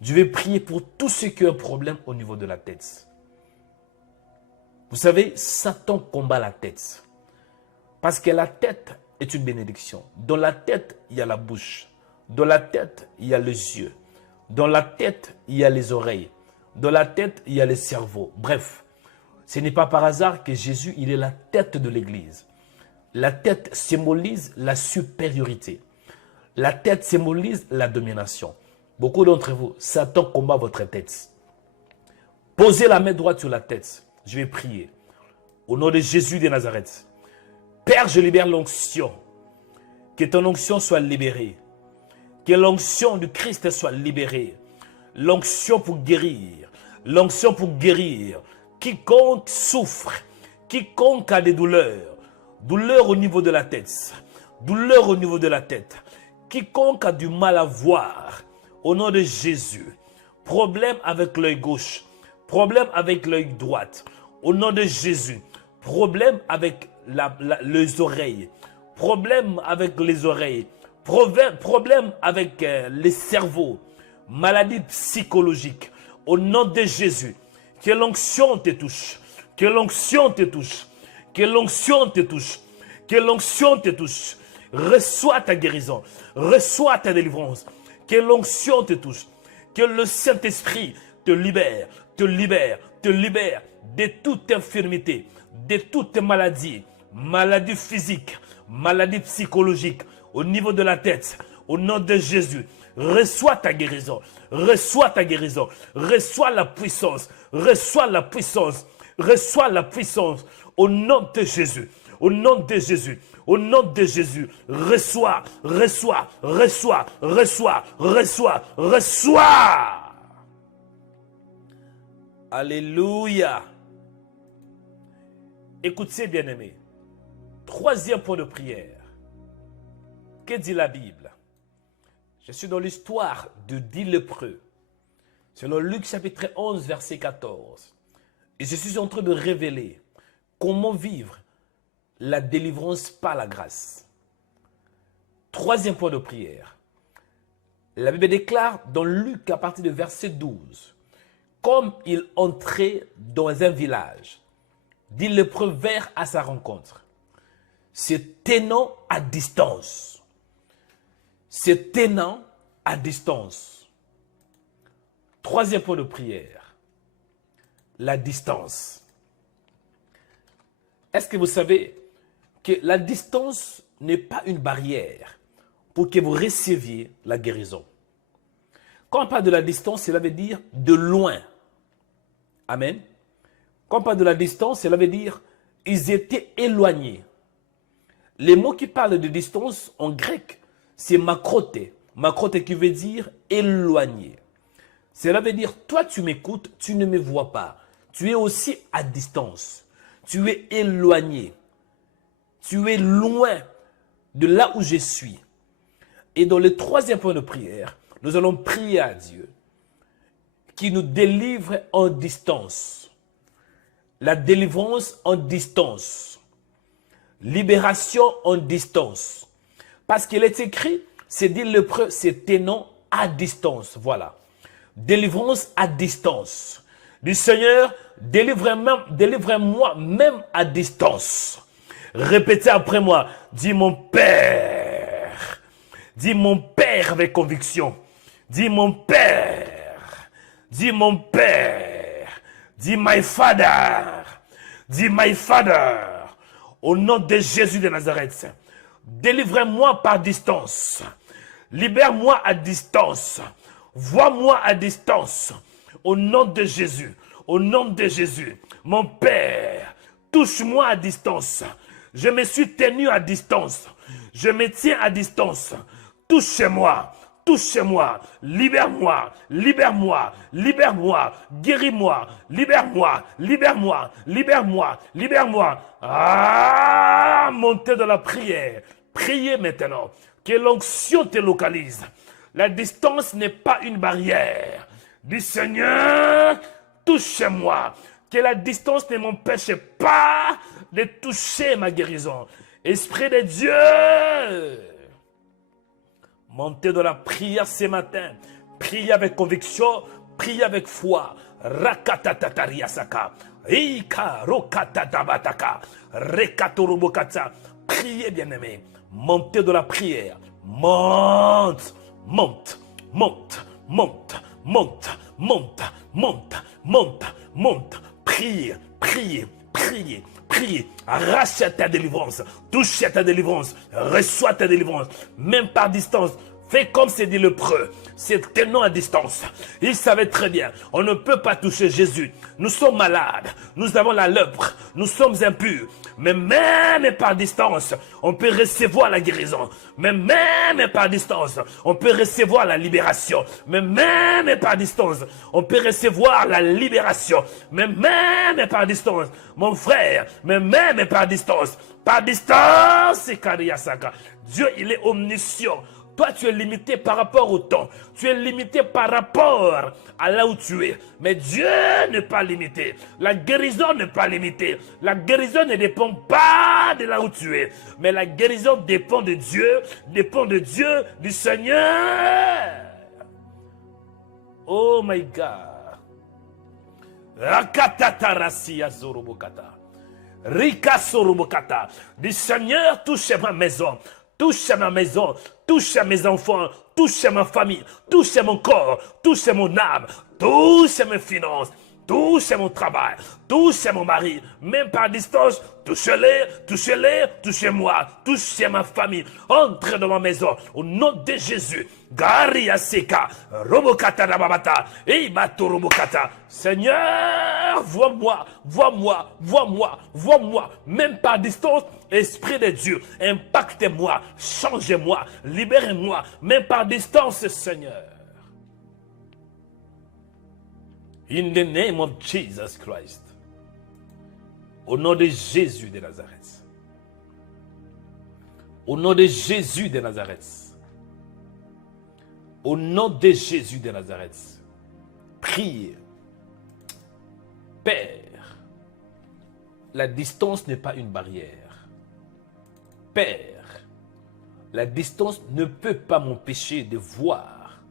Je vais prier pour tous ceux qui ont un problème au niveau de la tête. Vous savez, Satan combat la tête. Parce que la tête est une bénédiction. Dans la tête, il y a la bouche. Dans la tête, il y a les yeux. Dans la tête, il y a les oreilles. Dans la tête, il y a le cerveau. Bref, ce n'est pas par hasard que Jésus, il est la tête de l'Église. La tête symbolise la supériorité. La tête symbolise la domination. Beaucoup d'entre vous, Satan combat votre tête. Posez la main droite sur la tête. Je vais prier. Au nom de Jésus de Nazareth. Père, je libère l'onction. Que ton onction soit libérée. Que l'onction du Christ soit libérée. L'onction pour guérir. L'onction pour guérir. Quiconque souffre. Quiconque a des douleurs. Douleurs au niveau de la tête. Douleurs au niveau de la tête. Quiconque a du mal à voir. Au nom de Jésus. Problème avec l'œil gauche. Problème avec l'œil droit. Au nom de Jésus. Problème avec les oreilles. Problème avec les oreilles. Problème avec les cerveaux. Maladie psychologique. Au nom de Jésus. Que l'onction te touche. Que l'onction te touche. Que l'onction te touche. Que l'onction te touche. Reçois ta guérison. Reçois ta délivrance. Que l'onction te touche. Que le Saint-Esprit te libère, te libère, te libère de toute infirmité, de toute maladie, maladie physique, maladie psychologique, au niveau de la tête, au nom de Jésus. Reçois ta guérison, reçois ta guérison, reçois la puissance, reçois la puissance, reçois la puissance, au nom de Jésus, au nom de Jésus. Au nom de Jésus, reçois, reçois, reçois, reçois, reçois, reçois. Alléluia. Écoutez, bien-aimés. Troisième point de prière. Que dit la Bible? Je suis dans l'histoire de 10 lépreux. Selon Luc chapitre 11, verset 14. Et je suis en train de révéler comment vivre la délivrance par la grâce. Troisième point de prière. La Bible déclare dans Luc à partir de verset 12. Comme il entrait dans un village, 10 lépreux vinrent à sa rencontre, se tenant à distance. Se tenant à distance. Troisième point de prière. La distance. Est-ce que vous savez que la distance n'est pas une barrière pour que vous receviez la guérison? Quand on parle de la distance, cela veut dire de loin. Amen. Quand on parle de la distance, cela veut dire ils étaient éloignés. Les mots qui parlent de distance en grec, c'est makroté. Makroté qui veut dire éloigné. Cela veut dire, toi tu m'écoutes, tu ne me vois pas. Tu es aussi à distance. Tu es éloigné. Tu es loin de là où je suis. Et dans le troisième point de prière, nous allons prier à Dieu qui nous délivre en distance. La délivrance en distance. Libération en distance. Parce qu'il est écrit, c'est dit lépreux, c'est tenant à distance. Voilà. Délivrance à distance. Du Seigneur, délivrez-moi même à distance. Répétez après moi. Dis mon Père. Dis mon Père avec conviction. Dis mon Père. Dis mon Père. Dis my Father. Dis my Father. Au nom de Jésus de Nazareth. Délivrez-moi par distance. Libère-moi à distance. Vois-moi à distance. Au nom de Jésus. Au nom de Jésus. Mon Père, touche-moi à distance. Je me suis tenu à distance. Je me tiens à distance. Touche-moi. Touche-moi, libère-moi, libère-moi, libère-moi, guéris-moi, libère-moi, libère-moi, libère-moi, libère-moi. Ah, montez dans la prière. Priez maintenant. Que l'onction te localise. La distance n'est pas une barrière. Dis Seigneur, touche-moi. Que la distance ne m'empêche pas de toucher ma guérison. Esprit de Dieu. Montez dans la prière ce matin. Priez avec conviction. Priez avec foi. Rakatatatariasaka. Ika rokatatabataka. Rekatorobokata. Priez, bien-aimés. Montez dans la prière. Monte. Monte. Monte. Monte. Monte. Monte. Monte. Monte. Monte. Priez. Priez. Priez. Prie, arrache ta délivrance, touche ta délivrance, reçois ta délivrance, même par distance. Fais comme c'est dit le lépreux, c'est tenant à distance. Il savait très bien, on ne peut pas toucher Jésus. Nous sommes malades, nous avons la lèpre, nous sommes impurs. Mais même par distance, on peut recevoir la guérison. Mais même par distance, on peut recevoir la libération. Mais même par distance, on peut recevoir la libération. Mais même par distance, mon frère, mais même par distance, c'est Kariyasaka. Dieu, il est omniscient. Toi, tu es limité par rapport au temps. Tu es limité par rapport à là où tu es. Mais Dieu n'est pas limité. La guérison n'est pas limitée. La guérison ne dépend pas de là où tu es. Mais la guérison dépend de Dieu, du Seigneur. Oh my God. Rakatatarasiya zorobokata. Rika sorobokata. Du Seigneur, touche ma maison. Touche ma maison, touche mes enfants, touche ma famille, touche mon corps, touche mon âme, touche mes finances, touche mon travail, touche mon mari, même par distance, touche-les, touche-les, touchez-moi, touchez ma famille, entre dans ma maison, au nom de Jésus. Garia Seka, Robokata Rababata, Eibato Robokata. Seigneur, vois-moi, vois-moi, vois-moi, vois-moi, même par distance, Esprit de Dieu, impactez-moi, changez-moi, libérez-moi, même par distance, Seigneur. In the name of Jesus Christ. Au nom de Jésus de Nazareth. Au nom de Jésus de Nazareth. Au nom de Jésus de Nazareth, priez. Père, la distance n'est pas une barrière. Père, la distance ne peut pas m'empêcher de voir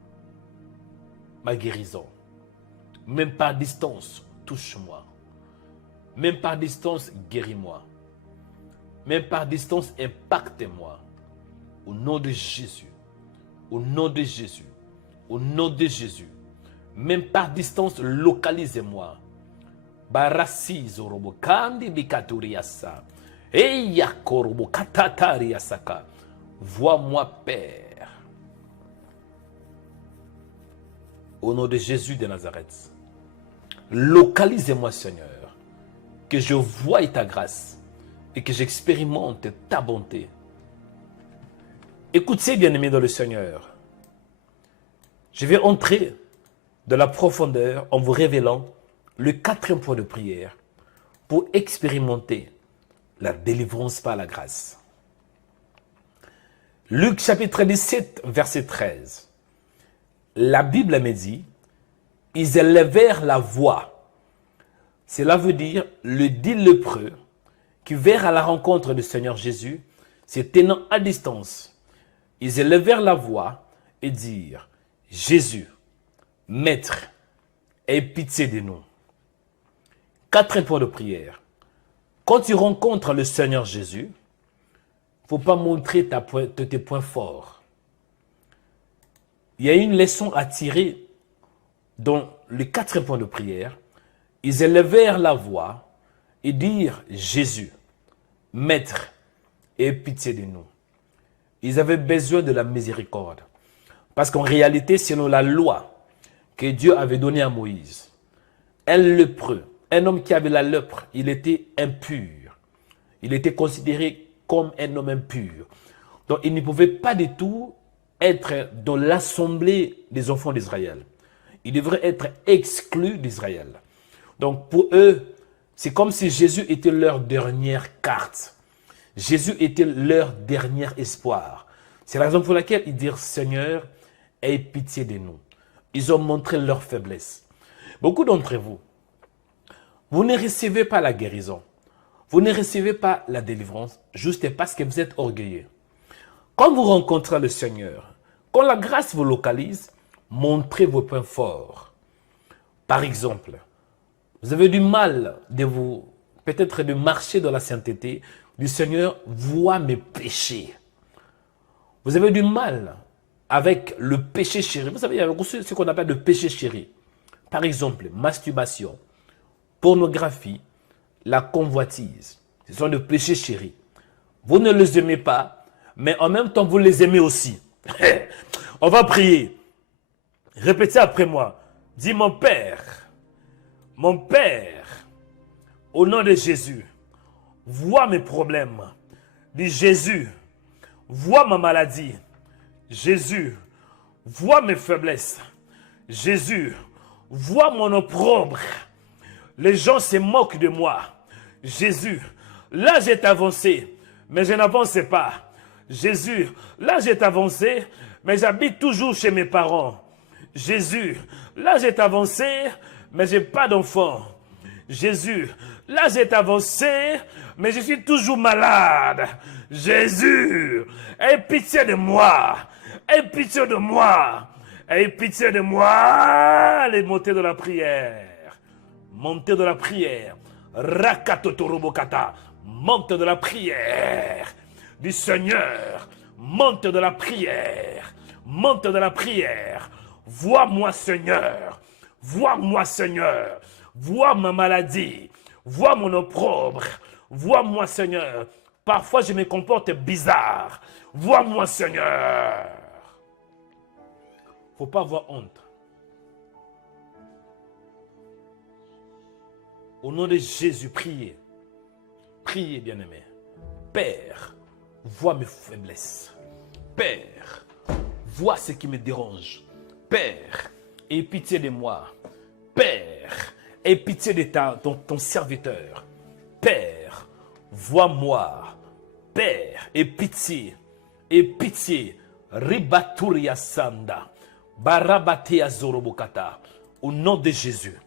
ma guérison. Même par distance, touche-moi. Même par distance, guéris-moi. Même par distance, impacte-moi. Au nom de Jésus. Au nom de Jésus. Au nom de Jésus. Même par distance, localisez-moi. Barasi zorobo kandi bikaturiasa. Eya korobo katatariasaka. Vois-moi, Père. Au nom de Jésus de Nazareth. Localisez-moi, Seigneur. Que je voie ta grâce et que j'expérimente ta bonté. Écoutez, bien-aimés dans le Seigneur. Je vais entrer dans la profondeur en vous révélant le 4e point de prière pour expérimenter la délivrance par la grâce. Luc chapitre 17, verset 13. La Bible me dit, ils élevèrent la voix. Cela veut dire le dit lépreux qui vinrent à la rencontre du Seigneur Jésus, se tenant à distance. Ils élevèrent la voix et dirent, Jésus, Maître, aie pitié de nous. 4e point de prière. Quand tu rencontres le Seigneur Jésus, il ne faut pas montrer tes points forts. Il y a une leçon à tirer dans le 4e point de prière. Ils élevèrent la voix et dirent, Jésus, Maître, aie pitié de nous. Ils avaient besoin de la miséricorde. Parce qu'en réalité, selon la loi que Dieu avait donnée à Moïse, un lépreux, un homme qui avait la lèpre, il était impur. Il était considéré comme un homme impur. Donc, il ne pouvait pas du tout être dans l'assemblée des enfants d'Israël. Il devrait être exclu d'Israël. Donc, pour eux, c'est comme si Jésus était leur dernière carte. Jésus était leur dernier espoir. C'est la raison pour laquelle ils dirent, Seigneur, aie pitié de nous. Ils ont montré leur faiblesse. Beaucoup d'entre vous, vous ne recevez pas la guérison. Vous ne recevez pas la délivrance juste parce que vous êtes orgueilleux. Quand vous rencontrez le Seigneur, quand la grâce vous localise, montrez vos points forts. Par exemple, vous avez du mal peut-être de marcher dans la sainteté. Du Seigneur, vois mes péchés. Vous avez du mal avec le péché chéri. Vous savez, il y a ce qu'on appelle le péché chéri. Par exemple, masturbation, pornographie, la convoitise. Ce sont des péchés chéris. Vous ne les aimez pas, mais en même temps, vous les aimez aussi. On va prier. Répétez après moi. Dis, mon Père, au nom de Jésus, vois mes problèmes. Dis, Jésus, vois ma maladie. Jésus, vois mes faiblesses. Jésus, vois mon opprobre. Les gens se moquent de moi. Jésus, là j'ai avancé, mais je n'avance pas. Jésus, là j'ai avancé, mais j'habite toujours chez mes parents. Jésus, là j'ai avancé, mais je n'ai pas d'enfant. Jésus, là j'ai avancé, mais je suis toujours malade. Jésus, aie pitié de moi. Aie pitié de moi. Aie pitié de moi. Allez, montez de la prière. Montez de la prière. Rakatotorobokata. Montez de la prière. Du Seigneur. Montez de la prière. Montez de la prière. Vois-moi, Seigneur. Vois-moi, Seigneur. Vois ma maladie. Vois mon opprobre. Vois-moi, Seigneur. Parfois, je me comporte bizarre. Vois-moi, Seigneur. Il ne faut pas avoir honte. Au nom de Jésus, priez. Priez, bien-aimés. Père, vois mes faiblesses. Père, vois ce qui me dérange. Père, aie pitié de moi. Père, aie pitié de ton serviteur. Père, vois-moi. Père, aie pitié. Aie pitié. Ribaturia Sanda. Barabatea zorobokata. Au nom de Jésus.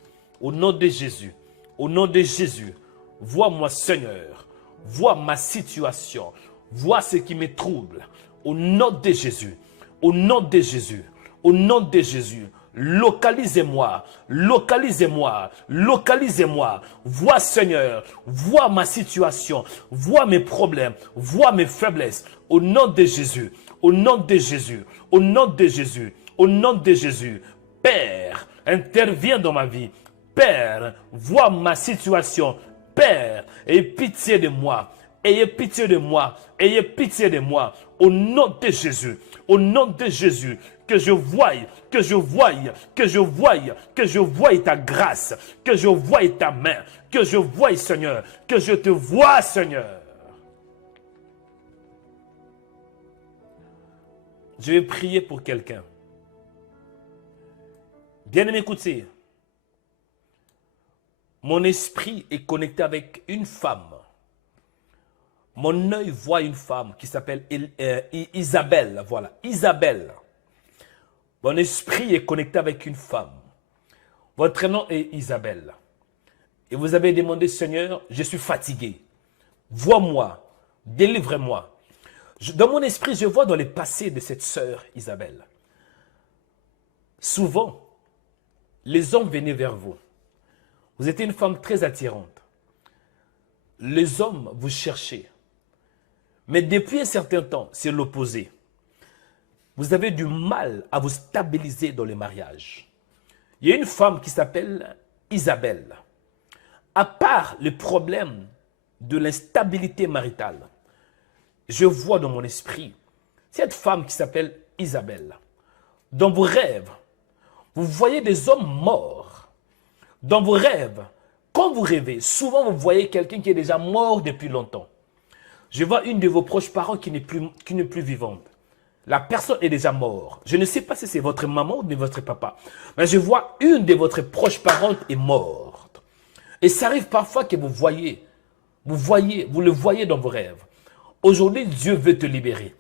Au nom de Jésus. Au nom de Jésus. Vois-moi, Seigneur. Vois ma situation. Vois ce qui me trouble. Au nom de Jésus. Au nom de Jésus. Au nom de Jésus. Localisez-moi, localisez-moi, localisez-moi. Vois, Seigneur, vois ma situation, vois mes problèmes, vois mes faiblesses. Au nom de Jésus, au nom de Jésus, au nom de Jésus, au nom de Jésus. Père, interviens dans ma vie. Père, vois ma situation. Père, aie pitié de moi. Ayez pitié de moi. Ayez pitié de moi. Au nom de Jésus. Au nom de Jésus. Que je voie, que je voie, que je voie, que je voie ta grâce. Que je voie ta main. Que je voie, Seigneur. Que je te vois, Seigneur. Je vais prier pour quelqu'un. Bien-aimé, écoutez. Mon esprit est connecté avec une femme. Mon œil voit une femme qui s'appelle Isabelle. Voilà, Isabelle. Mon esprit est connecté avec une femme. Votre nom est Isabelle. Et vous avez demandé, Seigneur, je suis fatigué. Vois-moi, délivre-moi. Dans mon esprit, je vois dans le passé de cette sœur Isabelle. Souvent, les hommes venaient vers vous. Vous étiez une femme très attirante. Les hommes vous cherchaient. Mais depuis un certain temps, c'est l'opposé. Vous avez du mal à vous stabiliser dans le mariage. Il y a une femme qui s'appelle Isabelle. À part le problème de l'instabilité maritale, je vois dans mon esprit cette femme qui s'appelle Isabelle. Dans vos rêves, vous voyez des hommes morts. Dans vos rêves, quand vous rêvez, souvent vous voyez quelqu'un qui est déjà mort depuis longtemps. Je vois une de vos proches parents qui n'est plus vivante. La personne est déjà morte. Je ne sais pas si c'est votre maman ou votre papa. Mais je vois une de votre proches parentes est morte. Et ça arrive parfois que vous le voyez dans vos rêves. Aujourd'hui, Dieu veut te libérer.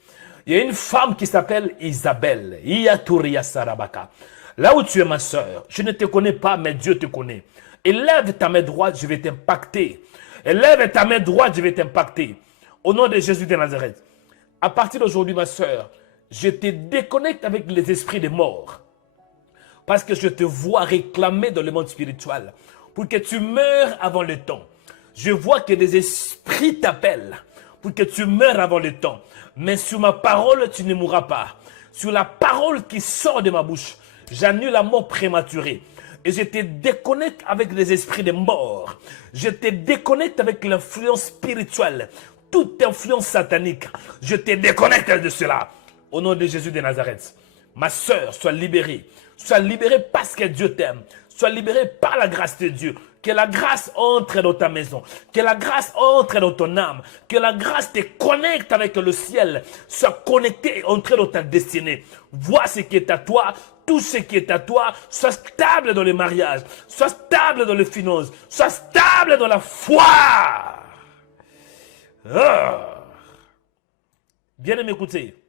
Il y a une femme qui s'appelle Isabelle. Iyaturia Sarabaka. Là où tu es ma soeur, je ne te connais pas, mais Dieu te connaît. Élève ta main droite, je vais t'impacter. Élève ta main droite, je vais t'impacter. Au nom de Jésus de Nazareth. À partir d'aujourd'hui, ma soeur, je te déconnecte avec les esprits des morts. Parce que je te vois réclamer dans le monde spirituel. Pour que tu meurs avant le temps. Je vois que des esprits t'appellent. Pour que tu meurs avant le temps. Mais sur ma parole, tu ne mourras pas. Sur la parole qui sort de ma bouche, j'annule la mort prématurée. Et je te déconnecte avec les esprits des morts. Je te déconnecte avec l'influence spirituelle. Toute influence satanique. Je te déconnecte de cela. Au nom de Jésus de Nazareth. Ma soeur, sois libérée. Sois libérée parce que Dieu t'aime. Sois libérée par la grâce de Dieu. Que la grâce entre dans ta maison. Que la grâce entre dans ton âme. Que la grâce te connecte avec le ciel. Sois connecté et entre dans ta destinée. Vois ce qui est à toi. Tout ce qui est à toi. Sois stable dans le mariage. Sois stable dans les finances. Sois stable dans la foi. Ah. Bien-aimé, écoutez.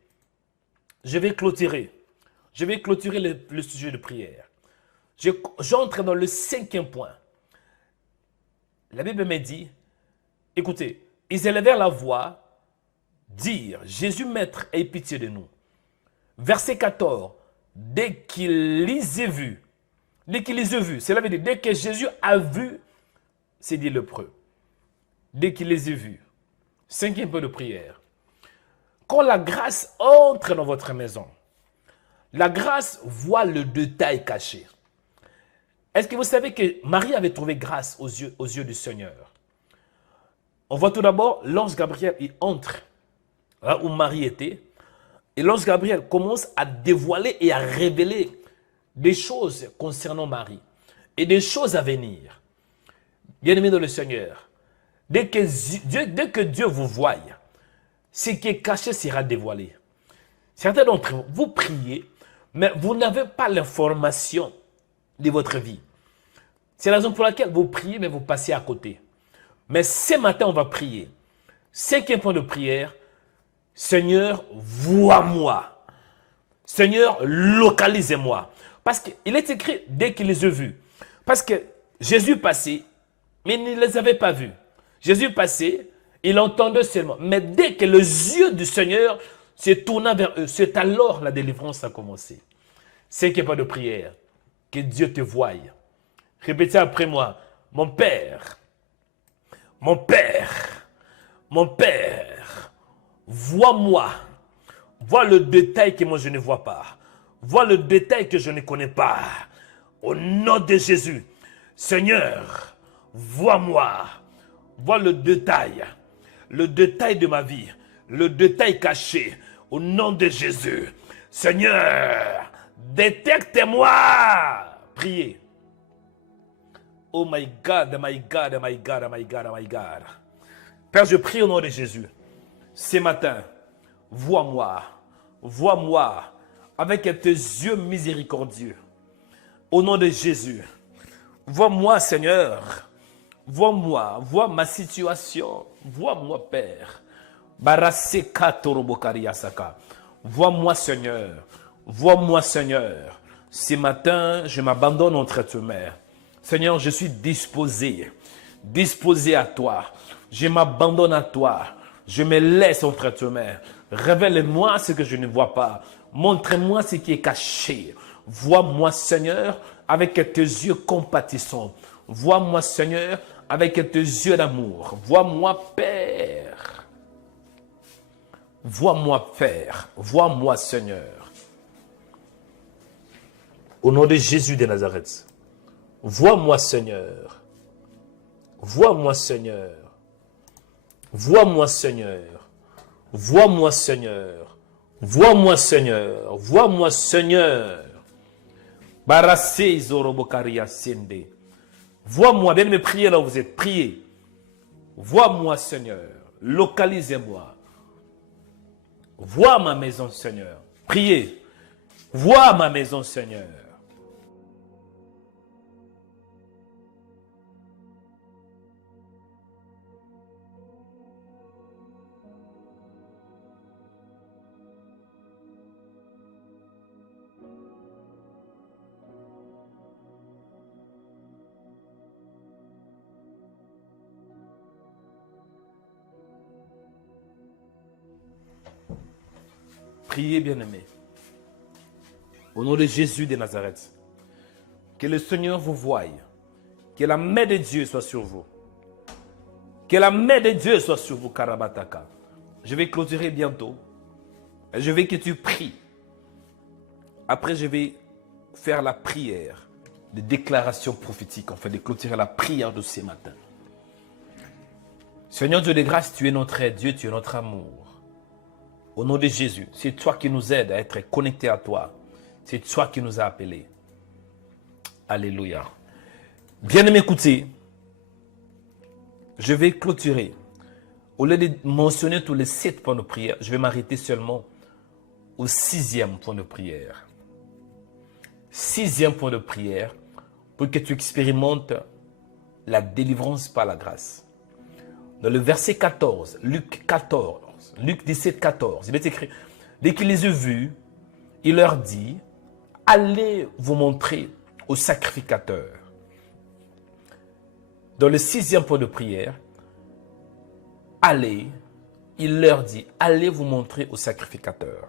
Je vais clôturer. Je vais clôturer le sujet de prière. J'entre dans le 5e point. La Bible me dit, écoutez, ils élevèrent la voix, dire, Jésus Maître, aie pitié de nous. Verset 14, dès qu'ils les a vus, cela veut dire, dès que Jésus a vu, c'est dit lépreux. Dès qu'il les a vus. 5e point de prière. Quand la grâce entre dans votre maison, la grâce voit le détail caché. Est-ce que vous savez que Marie avait trouvé grâce aux yeux du Seigneur? On voit tout d'abord, l'ange Gabriel, il entre là où Marie était. Et l'ange Gabriel commence à dévoiler et à révéler des choses concernant Marie. Et des choses à venir. Bien-aimés dans le Seigneur, dès que Dieu vous voie, ce qui est caché sera dévoilé. Certains d'entre vous, vous priez, mais vous n'avez pas l'information de votre vie. C'est la raison pour laquelle vous priez, mais vous passez à côté. Mais ce matin, on va prier. 5e point de prière, Seigneur, vois-moi. Seigneur, localisez-moi. Parce qu'il est écrit dès qu'il les a vus. Parce que Jésus passait, mais il ne les avait pas vus. Jésus passait, il entendait seulement. Mais dès que les yeux du Seigneur se tournaient vers eux, c'est alors la délivrance a commencé. C'est qu'il n'y a pas de prière. Que Dieu te voie. Répétez après moi. Mon Père, mon Père, mon Père, vois-moi. Vois le détail que moi je ne vois pas. Vois le détail que je ne connais pas. Au nom de Jésus. Seigneur, vois-moi. Vois le détail de ma vie. Le détail caché. Au nom de Jésus. Seigneur, détecte-moi. Priez. Oh my God, my God, my God, my God, my God. Père, je prie au nom de Jésus. Ce matin, vois-moi, vois-moi avec tes yeux miséricordieux. Au nom de Jésus, vois-moi, Seigneur. Vois-moi, vois ma situation. Vois-moi, Père. Baraseka torobokariasaka. Vois-moi, Seigneur. Vois-moi, Seigneur. Ce matin, je m'abandonne entre tes mains. Seigneur, je suis disposé à toi. Je m'abandonne à toi. Je me laisse entre tes mains. Révèle-moi ce que je ne vois pas. Montre-moi ce qui est caché. Vois-moi, Seigneur, avec tes yeux compatissants. Vois-moi, Seigneur, avec tes yeux d'amour. Vois-moi, Père. Vois-moi, Père. Vois-moi, Seigneur. Au nom de Jésus de Nazareth. Vois-moi, Seigneur. Vois-moi, Seigneur. Vois-moi, Seigneur. Vois-moi, Seigneur. Vois-moi, Seigneur. Vois-moi, Seigneur. Barassé Zorobokaria Sende. Vois-moi, bien me prier là où vous êtes. Priez. Vois-moi, Seigneur. Localisez-moi. Vois ma maison, Seigneur. Priez. Vois ma maison, Seigneur. Priez, bien-aimés. Au nom de Jésus de Nazareth. Que le Seigneur vous voie. Que la main de Dieu soit sur vous. Que la main de Dieu soit sur vous, Karabataka. Je vais clôturer bientôt. Et je veux que tu pries. Après, je vais faire la prière de déclaration prophétique. Enfin, de clôturer la prière de ce matin. Seigneur Dieu de grâce, tu es notre aide. Dieu, tu es notre amour. Au nom de Jésus, c'est toi qui nous aides à être connectés à toi. C'est toi qui nous as appelés. Alléluia. Bien-aimés, écoutez, je vais clôturer. Au lieu de mentionner tous les 7 points de prière, je vais m'arrêter seulement au 6e point de prière. 6e point de prière pour que tu expérimentes la délivrance par la grâce. Dans le verset 14, Luc 17, 14, il est écrit, dès qu'il les eut vus, il leur dit, allez vous montrer au sacrificateur. Dans le 6e point de prière, allez, il leur dit, allez vous montrer au sacrificateur.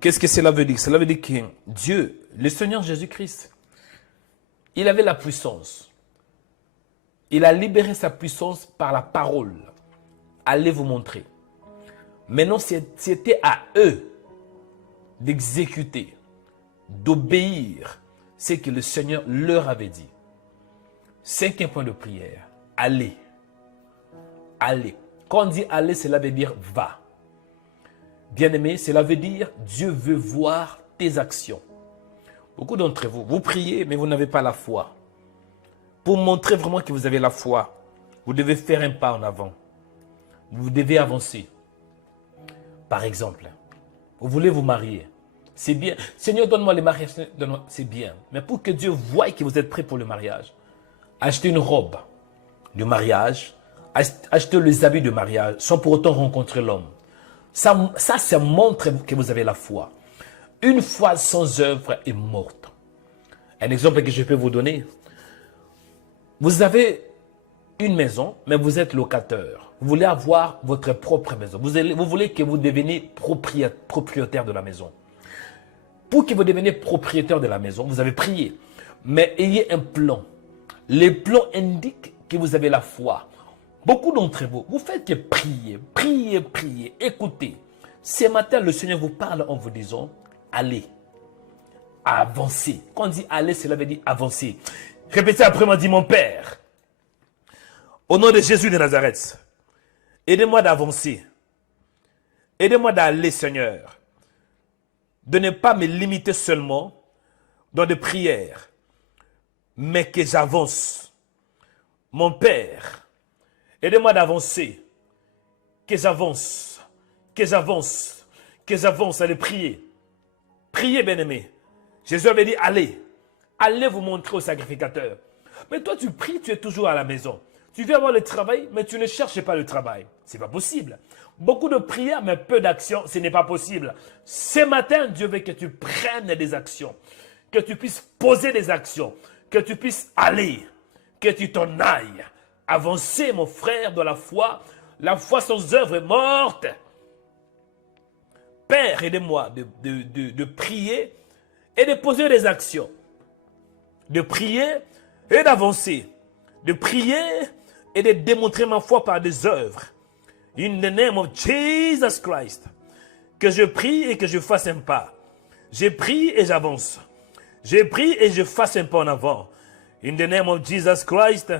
Qu'est-ce que cela veut dire? Cela veut dire que Dieu, le Seigneur Jésus-Christ, il avait la puissance. Il a libéré sa puissance par la parole. Allez vous montrer. Maintenant, c'était à eux d'exécuter, d'obéir ce que le Seigneur leur avait dit. 5e point de prière. Allez. Allez. Quand on dit aller, cela veut dire va. Bien-aimé, cela veut dire Dieu veut voir tes actions. Beaucoup d'entre vous, vous priez, mais vous n'avez pas la foi. Pour montrer vraiment que vous avez la foi, vous devez faire un pas en avant. Vous devez avancer. Par exemple, vous voulez vous marier. C'est bien. Seigneur, donne-moi le mariage. C'est bien. Mais pour que Dieu voie que vous êtes prêt pour le mariage, achetez une robe de mariage, achetez les habits de mariage, sans pour autant rencontrer l'homme. Ça montre que vous avez la foi. Une foi sans œuvre est morte. Un exemple que je peux vous donner. Vous avez une maison, mais vous êtes locataire. Vous voulez avoir votre propre maison. Vous voulez que vous deveniez propriétaire de la maison. Pour que vous deveniez propriétaire de la maison, vous avez prié. Mais ayez un plan. Les plans indiquent que vous avez la foi. Beaucoup d'entre vous, vous faites que prier, prier, prier. Écoutez, ce matin, le Seigneur vous parle en vous disant, allez, avancez. Quand on dit aller, cela veut dire avancer. Répétez après moi, dit mon Père, au nom de Jésus de Nazareth, aidez-moi d'avancer. Aidez-moi d'aller, Seigneur. De ne pas me limiter seulement dans des prières, mais que j'avance. Mon Père, aidez-moi d'avancer. Que j'avance. Que j'avance. Que j'avance à les prier. Priez, bien-aimé. Jésus avait dit, allez. Allez vous montrer au sacrificateur. Mais toi, tu pries, tu es toujours à la maison. Tu viens avoir le travail, mais tu ne cherches pas le travail. Ce n'est pas possible. Beaucoup de prières, mais peu d'actions, ce n'est pas possible. Ce matin, Dieu veut que tu prennes des actions. Que tu puisses poser des actions. Que tu puisses aller. Que tu t'en ailles. Avancer, mon frère, dans la foi. La foi sans œuvre est morte. Père, aidez-moi de prier et de poser des actions. De prier et d'avancer. De prier et de démontrer ma foi par des œuvres. In the name of Jesus Christ. Que je prie et que je fasse un pas. Je prie et j'avance. Je prie et je fasse un pas en avant. In the name of Jesus Christ.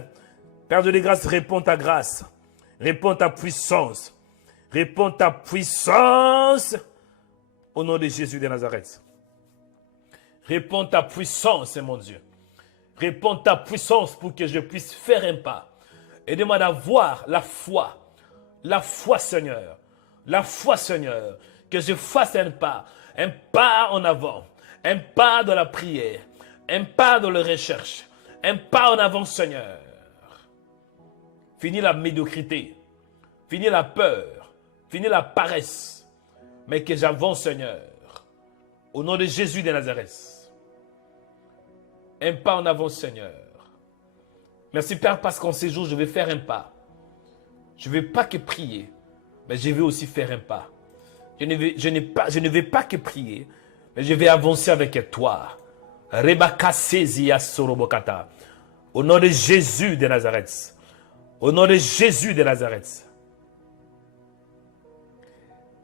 Père de grâce, réponds ta grâce. Réponds ta puissance. Réponds ta puissance. Au nom de Jésus de Nazareth. Réponds ta puissance, mon Dieu. Réponds ta puissance pour que je puisse faire un pas. Aide-moi d'avoir la foi. La foi, Seigneur. La foi, Seigneur. Que je fasse un pas. Un pas en avant. Un pas dans la prière. Un pas dans la recherche. Un pas en avant, Seigneur. Finis la médiocrité. Finis la peur. Finis la paresse. Mais que j'avance, Seigneur. Au nom de Jésus de Nazareth. Un pas en avant, Seigneur. Merci, Père, parce qu'en ces jours, je vais faire un pas. Je ne vais pas que prier, mais je vais aussi faire un pas. Je ne vais pas que prier, mais je vais avancer avec toi. Au nom de Jésus de Nazareth. Au nom de Jésus de Nazareth.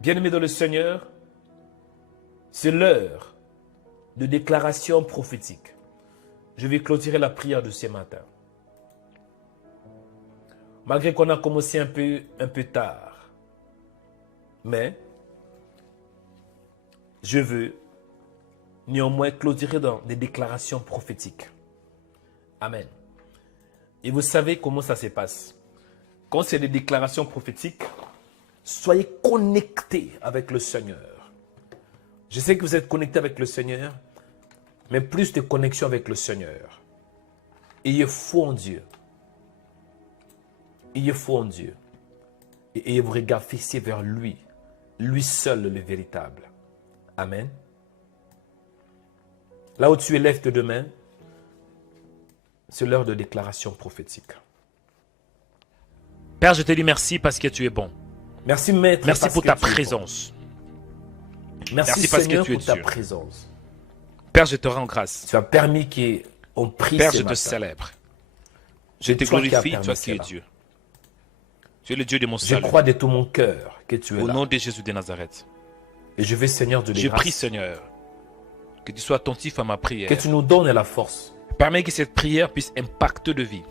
Bien-aimés dans le Seigneur, c'est l'heure de déclaration prophétique. Je vais clôturer la prière de ce matin. Malgré qu'on a commencé un peu tard. Mais, je veux néanmoins clôturer dans des déclarations prophétiques. Amen. Et vous savez comment ça se passe. Quand c'est des déclarations prophétiques, soyez connectés avec le Seigneur. Je sais que vous êtes connectés avec le Seigneur, mais plus de connexion avec le Seigneur. Ayez foi en Dieu. Ayez foi en Dieu. Et ayez vos regards fixés vers lui. Lui seul le véritable. Amen. Là où tu élèves tes deux mains, c'est l'heure de déclaration prophétique. Père, je te dis merci parce que tu es bon. Merci, Maître. Merci pour ta présence. Merci parce Seigneur, que tu es pour ta présence. Père, je te rends grâce. Tu as permis qu'on prie Père, ce je matin. te célèbre. Je te glorifie, toi qui es Dieu. Tu es le Dieu de mon salut. Je crois de tout mon cœur que tu es là. Au nom de Jésus de Nazareth. Et je vais, Seigneur, de Je grâce, prie, Seigneur, que tu sois attentif à ma prière. que tu nous donnes la force. Permets que cette prière puisse impacter de vie.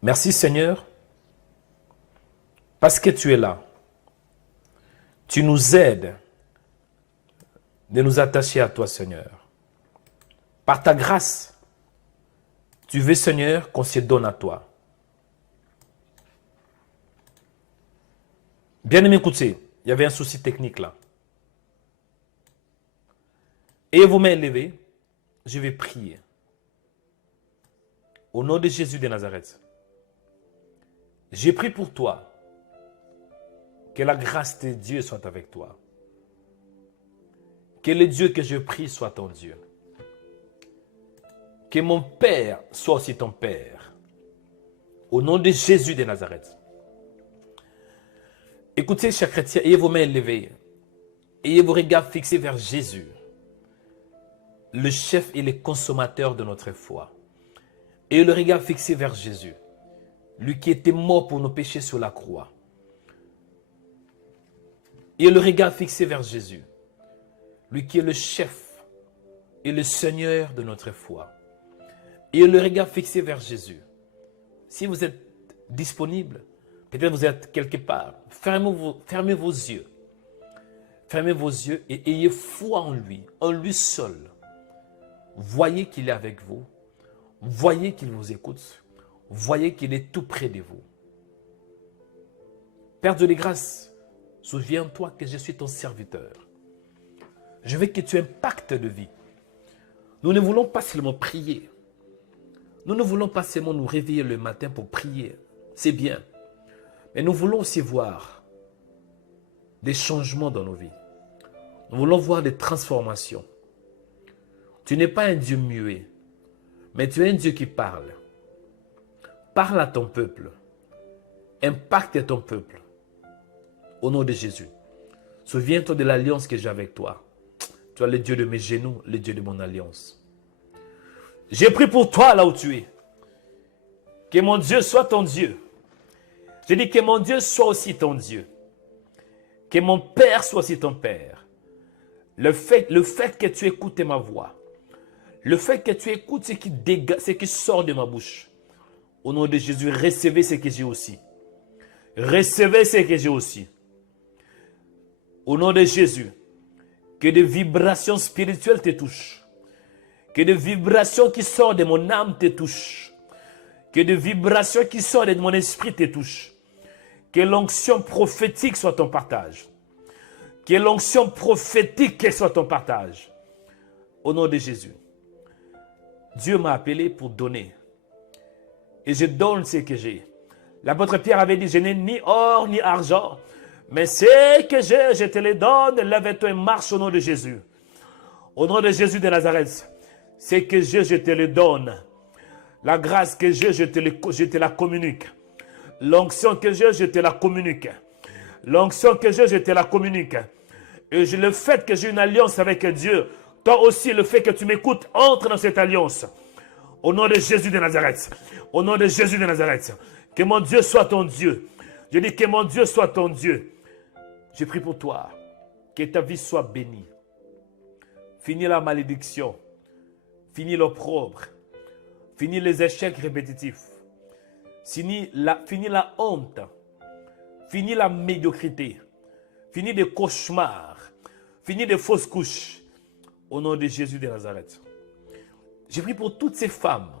Merci, Seigneur, parce que tu es là. Tu nous aides de nous attacher à toi, Seigneur. Par ta grâce, tu veux, Seigneur, qu'on se donne à toi. Bien-aimé, écoutez, il y avait un souci technique là. Et vos mains levées, je vais prier. Au nom de Jésus de Nazareth, j'ai prié pour toi. Que la grâce de Dieu soit avec toi. Que le Dieu que je prie soit ton Dieu. Que mon Père soit aussi ton Père. Au nom de Jésus de Nazareth. Écoutez, chers chrétiens, ayez vos mains levées. Ayez vos regards fixés vers Jésus, le chef et le consommateur de notre foi. Ayez le regard fixé vers Jésus, lui qui était mort pour nos péchés sur la croix. Ayez le regard fixé vers Jésus, lui qui est le chef et le Seigneur de notre foi. Ayez le regard fixé vers Jésus. Si vous êtes disponible, peut-être vous êtes quelque part, fermez vos yeux. Fermez vos yeux et ayez foi en lui seul. Voyez qu'il est avec vous. Voyez qu'il vous écoute. Voyez qu'il est tout près de vous. Père de grâce, souviens-toi que je suis ton serviteur. Je veux que tu impactes de vie. Nous ne voulons pas seulement prier. Nous ne voulons pas seulement nous réveiller le matin pour prier. C'est bien. Mais nous voulons aussi voir des changements dans nos vies. Nous voulons voir des transformations. Tu n'es pas un Dieu muet, mais tu es un Dieu qui parle. Parle à ton peuple. Impacte ton peuple. Au nom de Jésus. Souviens-toi de l'alliance que j'ai avec toi. Tu es le Dieu de mes genoux, le Dieu de mon alliance. J'ai pris pour toi là où tu es. Que mon Dieu soit ton Dieu. Je dis que mon Dieu soit aussi ton Dieu. Que mon Père soit aussi ton Père. Le fait que tu écoutes ma voix, le fait que tu écoutes ce qui sort de ma bouche, au nom de Jésus, recevez ce que j'ai aussi. Recevez ce que j'ai aussi. Au nom de Jésus, que des vibrations spirituelles te touchent. Que des vibrations qui sortent de mon âme te touchent. Que des vibrations qui sortent de mon esprit te touchent. Que l'onction prophétique soit ton partage. Que l'onction prophétique soit ton partage. Au nom de Jésus. Dieu m'a appelé pour donner. Et je donne ce que j'ai. L'apôtre Pierre avait dit, je n'ai ni or ni argent, mais ce que j'ai, je te le donne. Lève-toi et marche au nom de Jésus. Au nom de Jésus de Nazareth. Ce que j'ai, je te le donne. La grâce que j'ai, je te la communique. L'onction que j'ai, je te la communique. L'onction que j'ai, je te la communique. Et le fait que j'ai une alliance avec Dieu, toi aussi, le fait que tu m'écoutes, entre dans cette alliance. Au nom de Jésus de Nazareth. Au nom de Jésus de Nazareth. Que mon Dieu soit ton Dieu. Je dis que mon Dieu soit ton Dieu. Je prie pour toi. Que ta vie soit bénie. Finis la malédiction. Finis l'opprobre. Finis les échecs répétitifs. Finis la honte. Finis la médiocrité. Finis des cauchemars. Finis des fausses couches. Au nom de Jésus de Nazareth. Je prie pour toutes ces femmes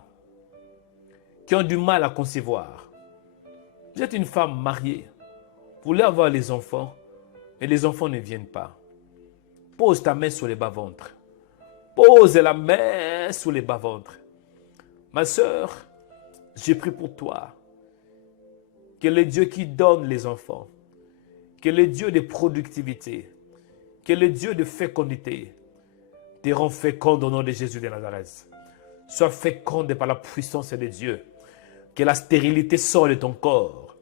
qui ont du mal à concevoir. Vous êtes une femme mariée. Vous voulez avoir les enfants, mais les enfants ne viennent pas. Pose ta main sur les bas-ventres. Pose la main sur les bas-ventres. Ma soeur, je prie pour toi. Que le Dieu qui donne les enfants, que le Dieu de productivité, que le Dieu de fécondité te rend féconde au nom de Jésus de Nazareth. Sois féconde par la puissance de Dieu. Que la stérilité sorte de ton corps.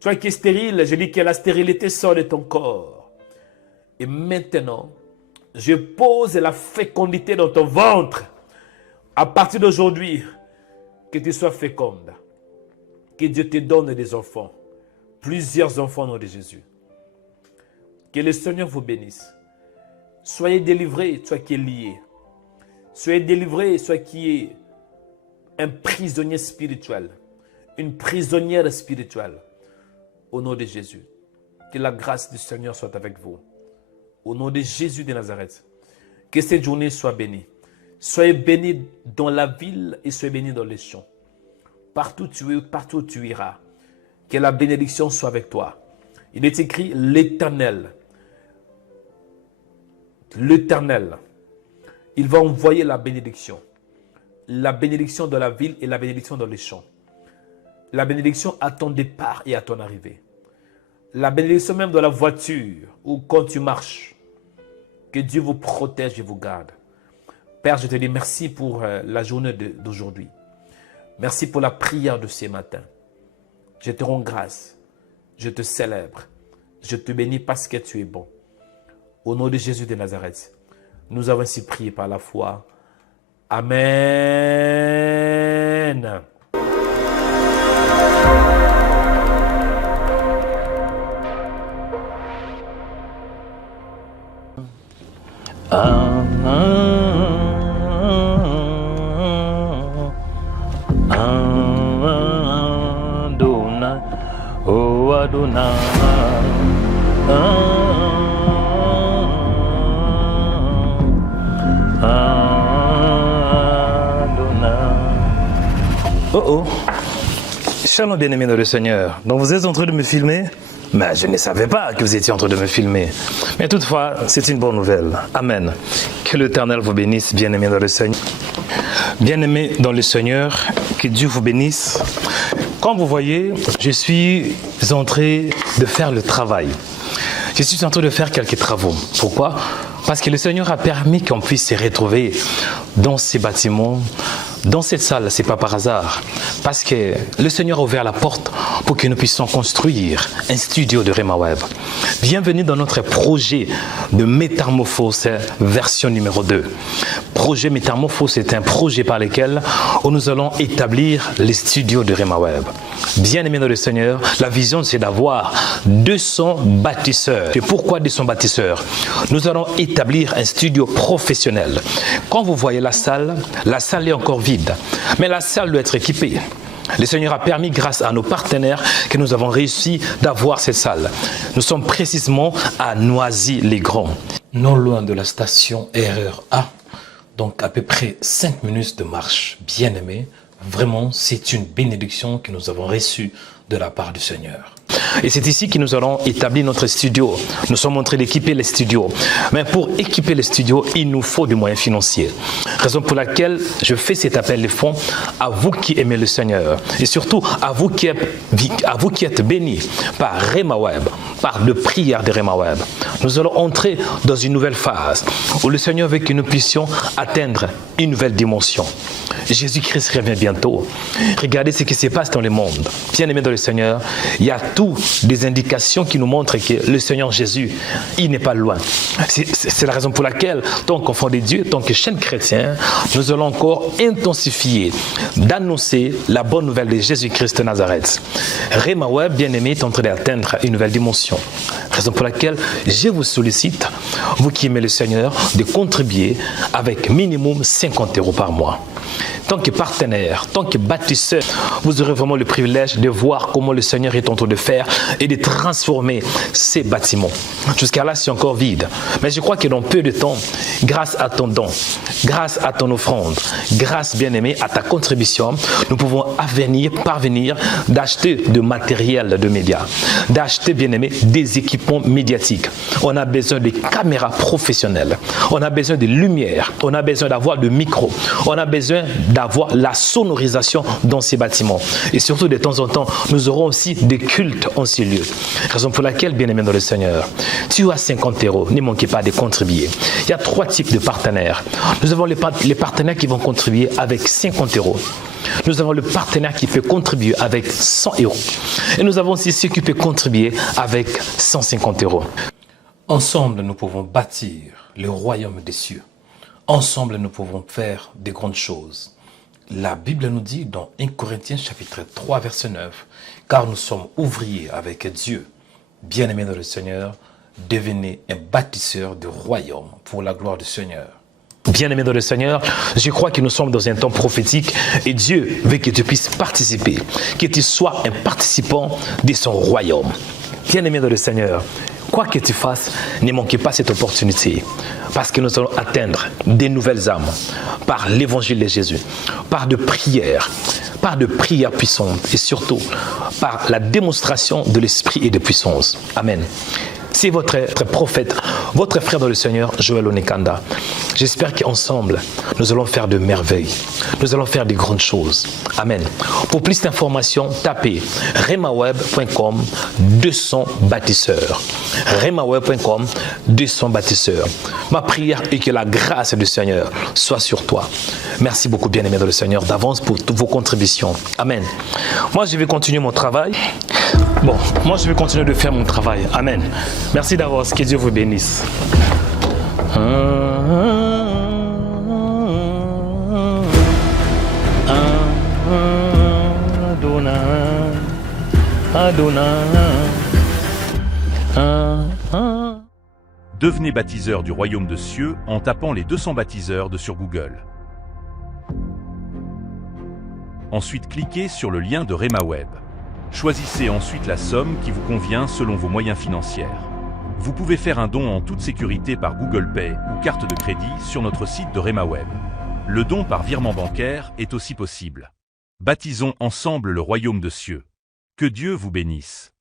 Toi qui es stérile, je dis que la stérilité sort de ton corps. Et maintenant, je pose la fécondité dans ton ventre. À partir d'aujourd'hui, que tu sois féconde. Que Dieu te donne des enfants. Plusieurs enfants au nom de Jésus. Que le Seigneur vous bénisse. Soyez délivrés, toi qui es lié. Soyez délivrés, toi qui es un prisonnier spirituel. Une prisonnière spirituelle. Au nom de Jésus. Que la grâce du Seigneur soit avec vous. Au nom de Jésus de Nazareth. Que cette journée soit bénie. Soyez bénis dans la ville et soyez bénis dans les champs. Partout où tu iras. Que la bénédiction soit avec toi. Il est écrit l'Éternel. L'Éternel. Il va envoyer la bénédiction. La bénédiction dans la ville et la bénédiction dans les champs. La bénédiction à ton départ et à ton arrivée. La bénédiction même dans la voiture ou quand tu marches. Que Dieu vous protège et vous garde. Père, je te dis merci pour la journée d'aujourd'hui. Merci pour la prière de ce matin. Je te rends grâce. Je te célèbre. Je te bénis parce que tu es bon. Au nom de Jésus de Nazareth, nous avons ainsi prié par la foi. Amen. Adonai, oh Adonai, Oh. Shalom bien-aimés dans le Seigneur. Donc vous êtes en train de me filmer? Mais je ne savais pas que vous étiez en train de me filmer. Mais toutefois, c'est une bonne nouvelle. Amen. Que l'Éternel vous bénisse, bien-aimés dans le Seigneur. Bien-aimés dans le Seigneur, que Dieu vous bénisse. Comme vous voyez, je suis en train de faire le travail. Je suis en train de faire quelques travaux. Pourquoi? Parce que le Seigneur a permis qu'on puisse se retrouver dans ces bâtiments, dans cette salle. Ce n'est pas par hasard. Parce que le Seigneur a ouvert la porte pour que nous puissions construire un studio de Rema Web. Bienvenue dans notre projet de métamorphose version numéro 2. Projet métamorphose est un projet par lequel nous allons établir les studios de Rema Web. Bien-aimés dans le Seigneur, la vision c'est d'avoir 200 bâtisseurs. Et pourquoi 200 bâtisseurs? Nous allons établir un studio professionnel. Quand vous voyez la salle est encore vide. Mais la salle doit être équipée. Le Seigneur a permis, grâce à nos partenaires, que nous avons réussi d'avoir cette salle. Nous sommes précisément à Noisy-les-Grands, non loin de la station RER-A. Donc à peu près 5 minutes de marche. Bien-aimés, vraiment, c'est une bénédiction que nous avons reçue de la part du Seigneur. Et c'est ici que nous allons établir notre studio. Nous sommes en train d'équiper les studios. Mais pour équiper les studios, il nous faut des moyens financiers. Raison pour laquelle je fais cet appel de fonds à vous qui aimez le Seigneur. Et surtout à vous qui êtes bénis par Rema Web, par le prière de Rema Web. Nous allons entrer dans une nouvelle phase où le Seigneur veut que nous puissions atteindre une nouvelle dimension. Jésus-Christ revient bientôt. Regardez ce qui se passe dans le monde. Bien-aimés dans le Seigneur, il y a toutes des indications qui nous montrent que le Seigneur Jésus, il n'est pas loin. C'est la raison pour laquelle, tant qu'enfant de Dieu, tant que chaîne chrétien, nous allons encore intensifier d'annoncer la bonne nouvelle de Jésus-Christ de Nazareth. Rema Web, bien-aimé, est en train d'atteindre une nouvelle dimension. Raison pour laquelle je vous sollicite, vous qui aimez le Seigneur, de contribuer avec minimum 50 € par mois. Tant que partenaire, tant que bâtisseur, vous aurez vraiment le privilège de voir comment le Seigneur est en train de faire et de transformer ces bâtiments. Jusqu'à là, c'est encore vide. Mais je crois que dans peu de temps, grâce à ton don, grâce à ton offrande, grâce, bien-aimé, à ta contribution, nous pouvons parvenir d'acheter du matériel de médias, d'acheter, bien-aimé, des équipements médiatiques. On a besoin de caméras professionnelles, on a besoin de lumière, on a besoin d'avoir de micros, on a besoin d'avoir la sonorisation dans ces bâtiments. Et surtout, de temps en temps, nous aurons aussi des cultes en ces lieux. Raison pour laquelle, bien-aimé dans le Seigneur, tu as 50 €, ne manquez pas de contribuer. Il y a 3 types de partenaires. Nous avons les partenaires qui vont contribuer avec 50 €. Nous avons le partenaire qui peut contribuer avec 100 €. Et nous avons aussi ceux qui peuvent contribuer avec 150 €. Ensemble, nous pouvons bâtir le royaume des cieux. Ensemble, nous pouvons faire de grandes choses. La Bible nous dit dans 1 Corinthiens chapitre 3 verset 9, « Car nous sommes ouvriers avec Dieu. Bien-aimés dans le Seigneur, devenez un bâtisseur de royaume pour la gloire du Seigneur. » Bien-aimés dans le Seigneur, je crois que nous sommes dans un temps prophétique et Dieu veut que tu puisses participer, que tu sois un participant de son royaume. Bien-aimés dans le Seigneur, quoi que tu fasses, ne manquez pas cette opportunité. Parce que nous allons atteindre des nouvelles âmes par l'évangile de Jésus, par de prières puissantes et surtout par la démonstration de l'esprit et de puissance. Amen. Si votre prophète Votre frère dans le Seigneur, Joël Onekanda. J'espère qu'ensemble, nous allons faire de merveilles. Nous allons faire de grandes choses. Amen. Pour plus d'informations, tapez remaweb.com 200 bâtisseurs. remaweb.com 200 bâtisseurs. Ma prière est que la grâce du Seigneur soit sur toi. Merci beaucoup, bien-aimé dans le Seigneur, d'avance pour toutes vos contributions. Amen. Moi, je vais continuer mon travail. Bon, moi, je vais continuer de faire mon travail. Amen. Merci d'avance. Que Dieu vous bénisse. Devenez baptiseur du royaume de cieux en tapant les 200 baptiseurs sur Google. Ensuite, cliquez sur le lien de RhemaWeb. Choisissez ensuite la somme qui vous convient selon vos moyens financiers. Vous pouvez faire un don en toute sécurité par Google Pay ou carte de crédit sur notre site de RhemaWeb. Le don par virement bancaire est aussi possible. Baptisons ensemble le royaume de cieux. Que Dieu vous bénisse.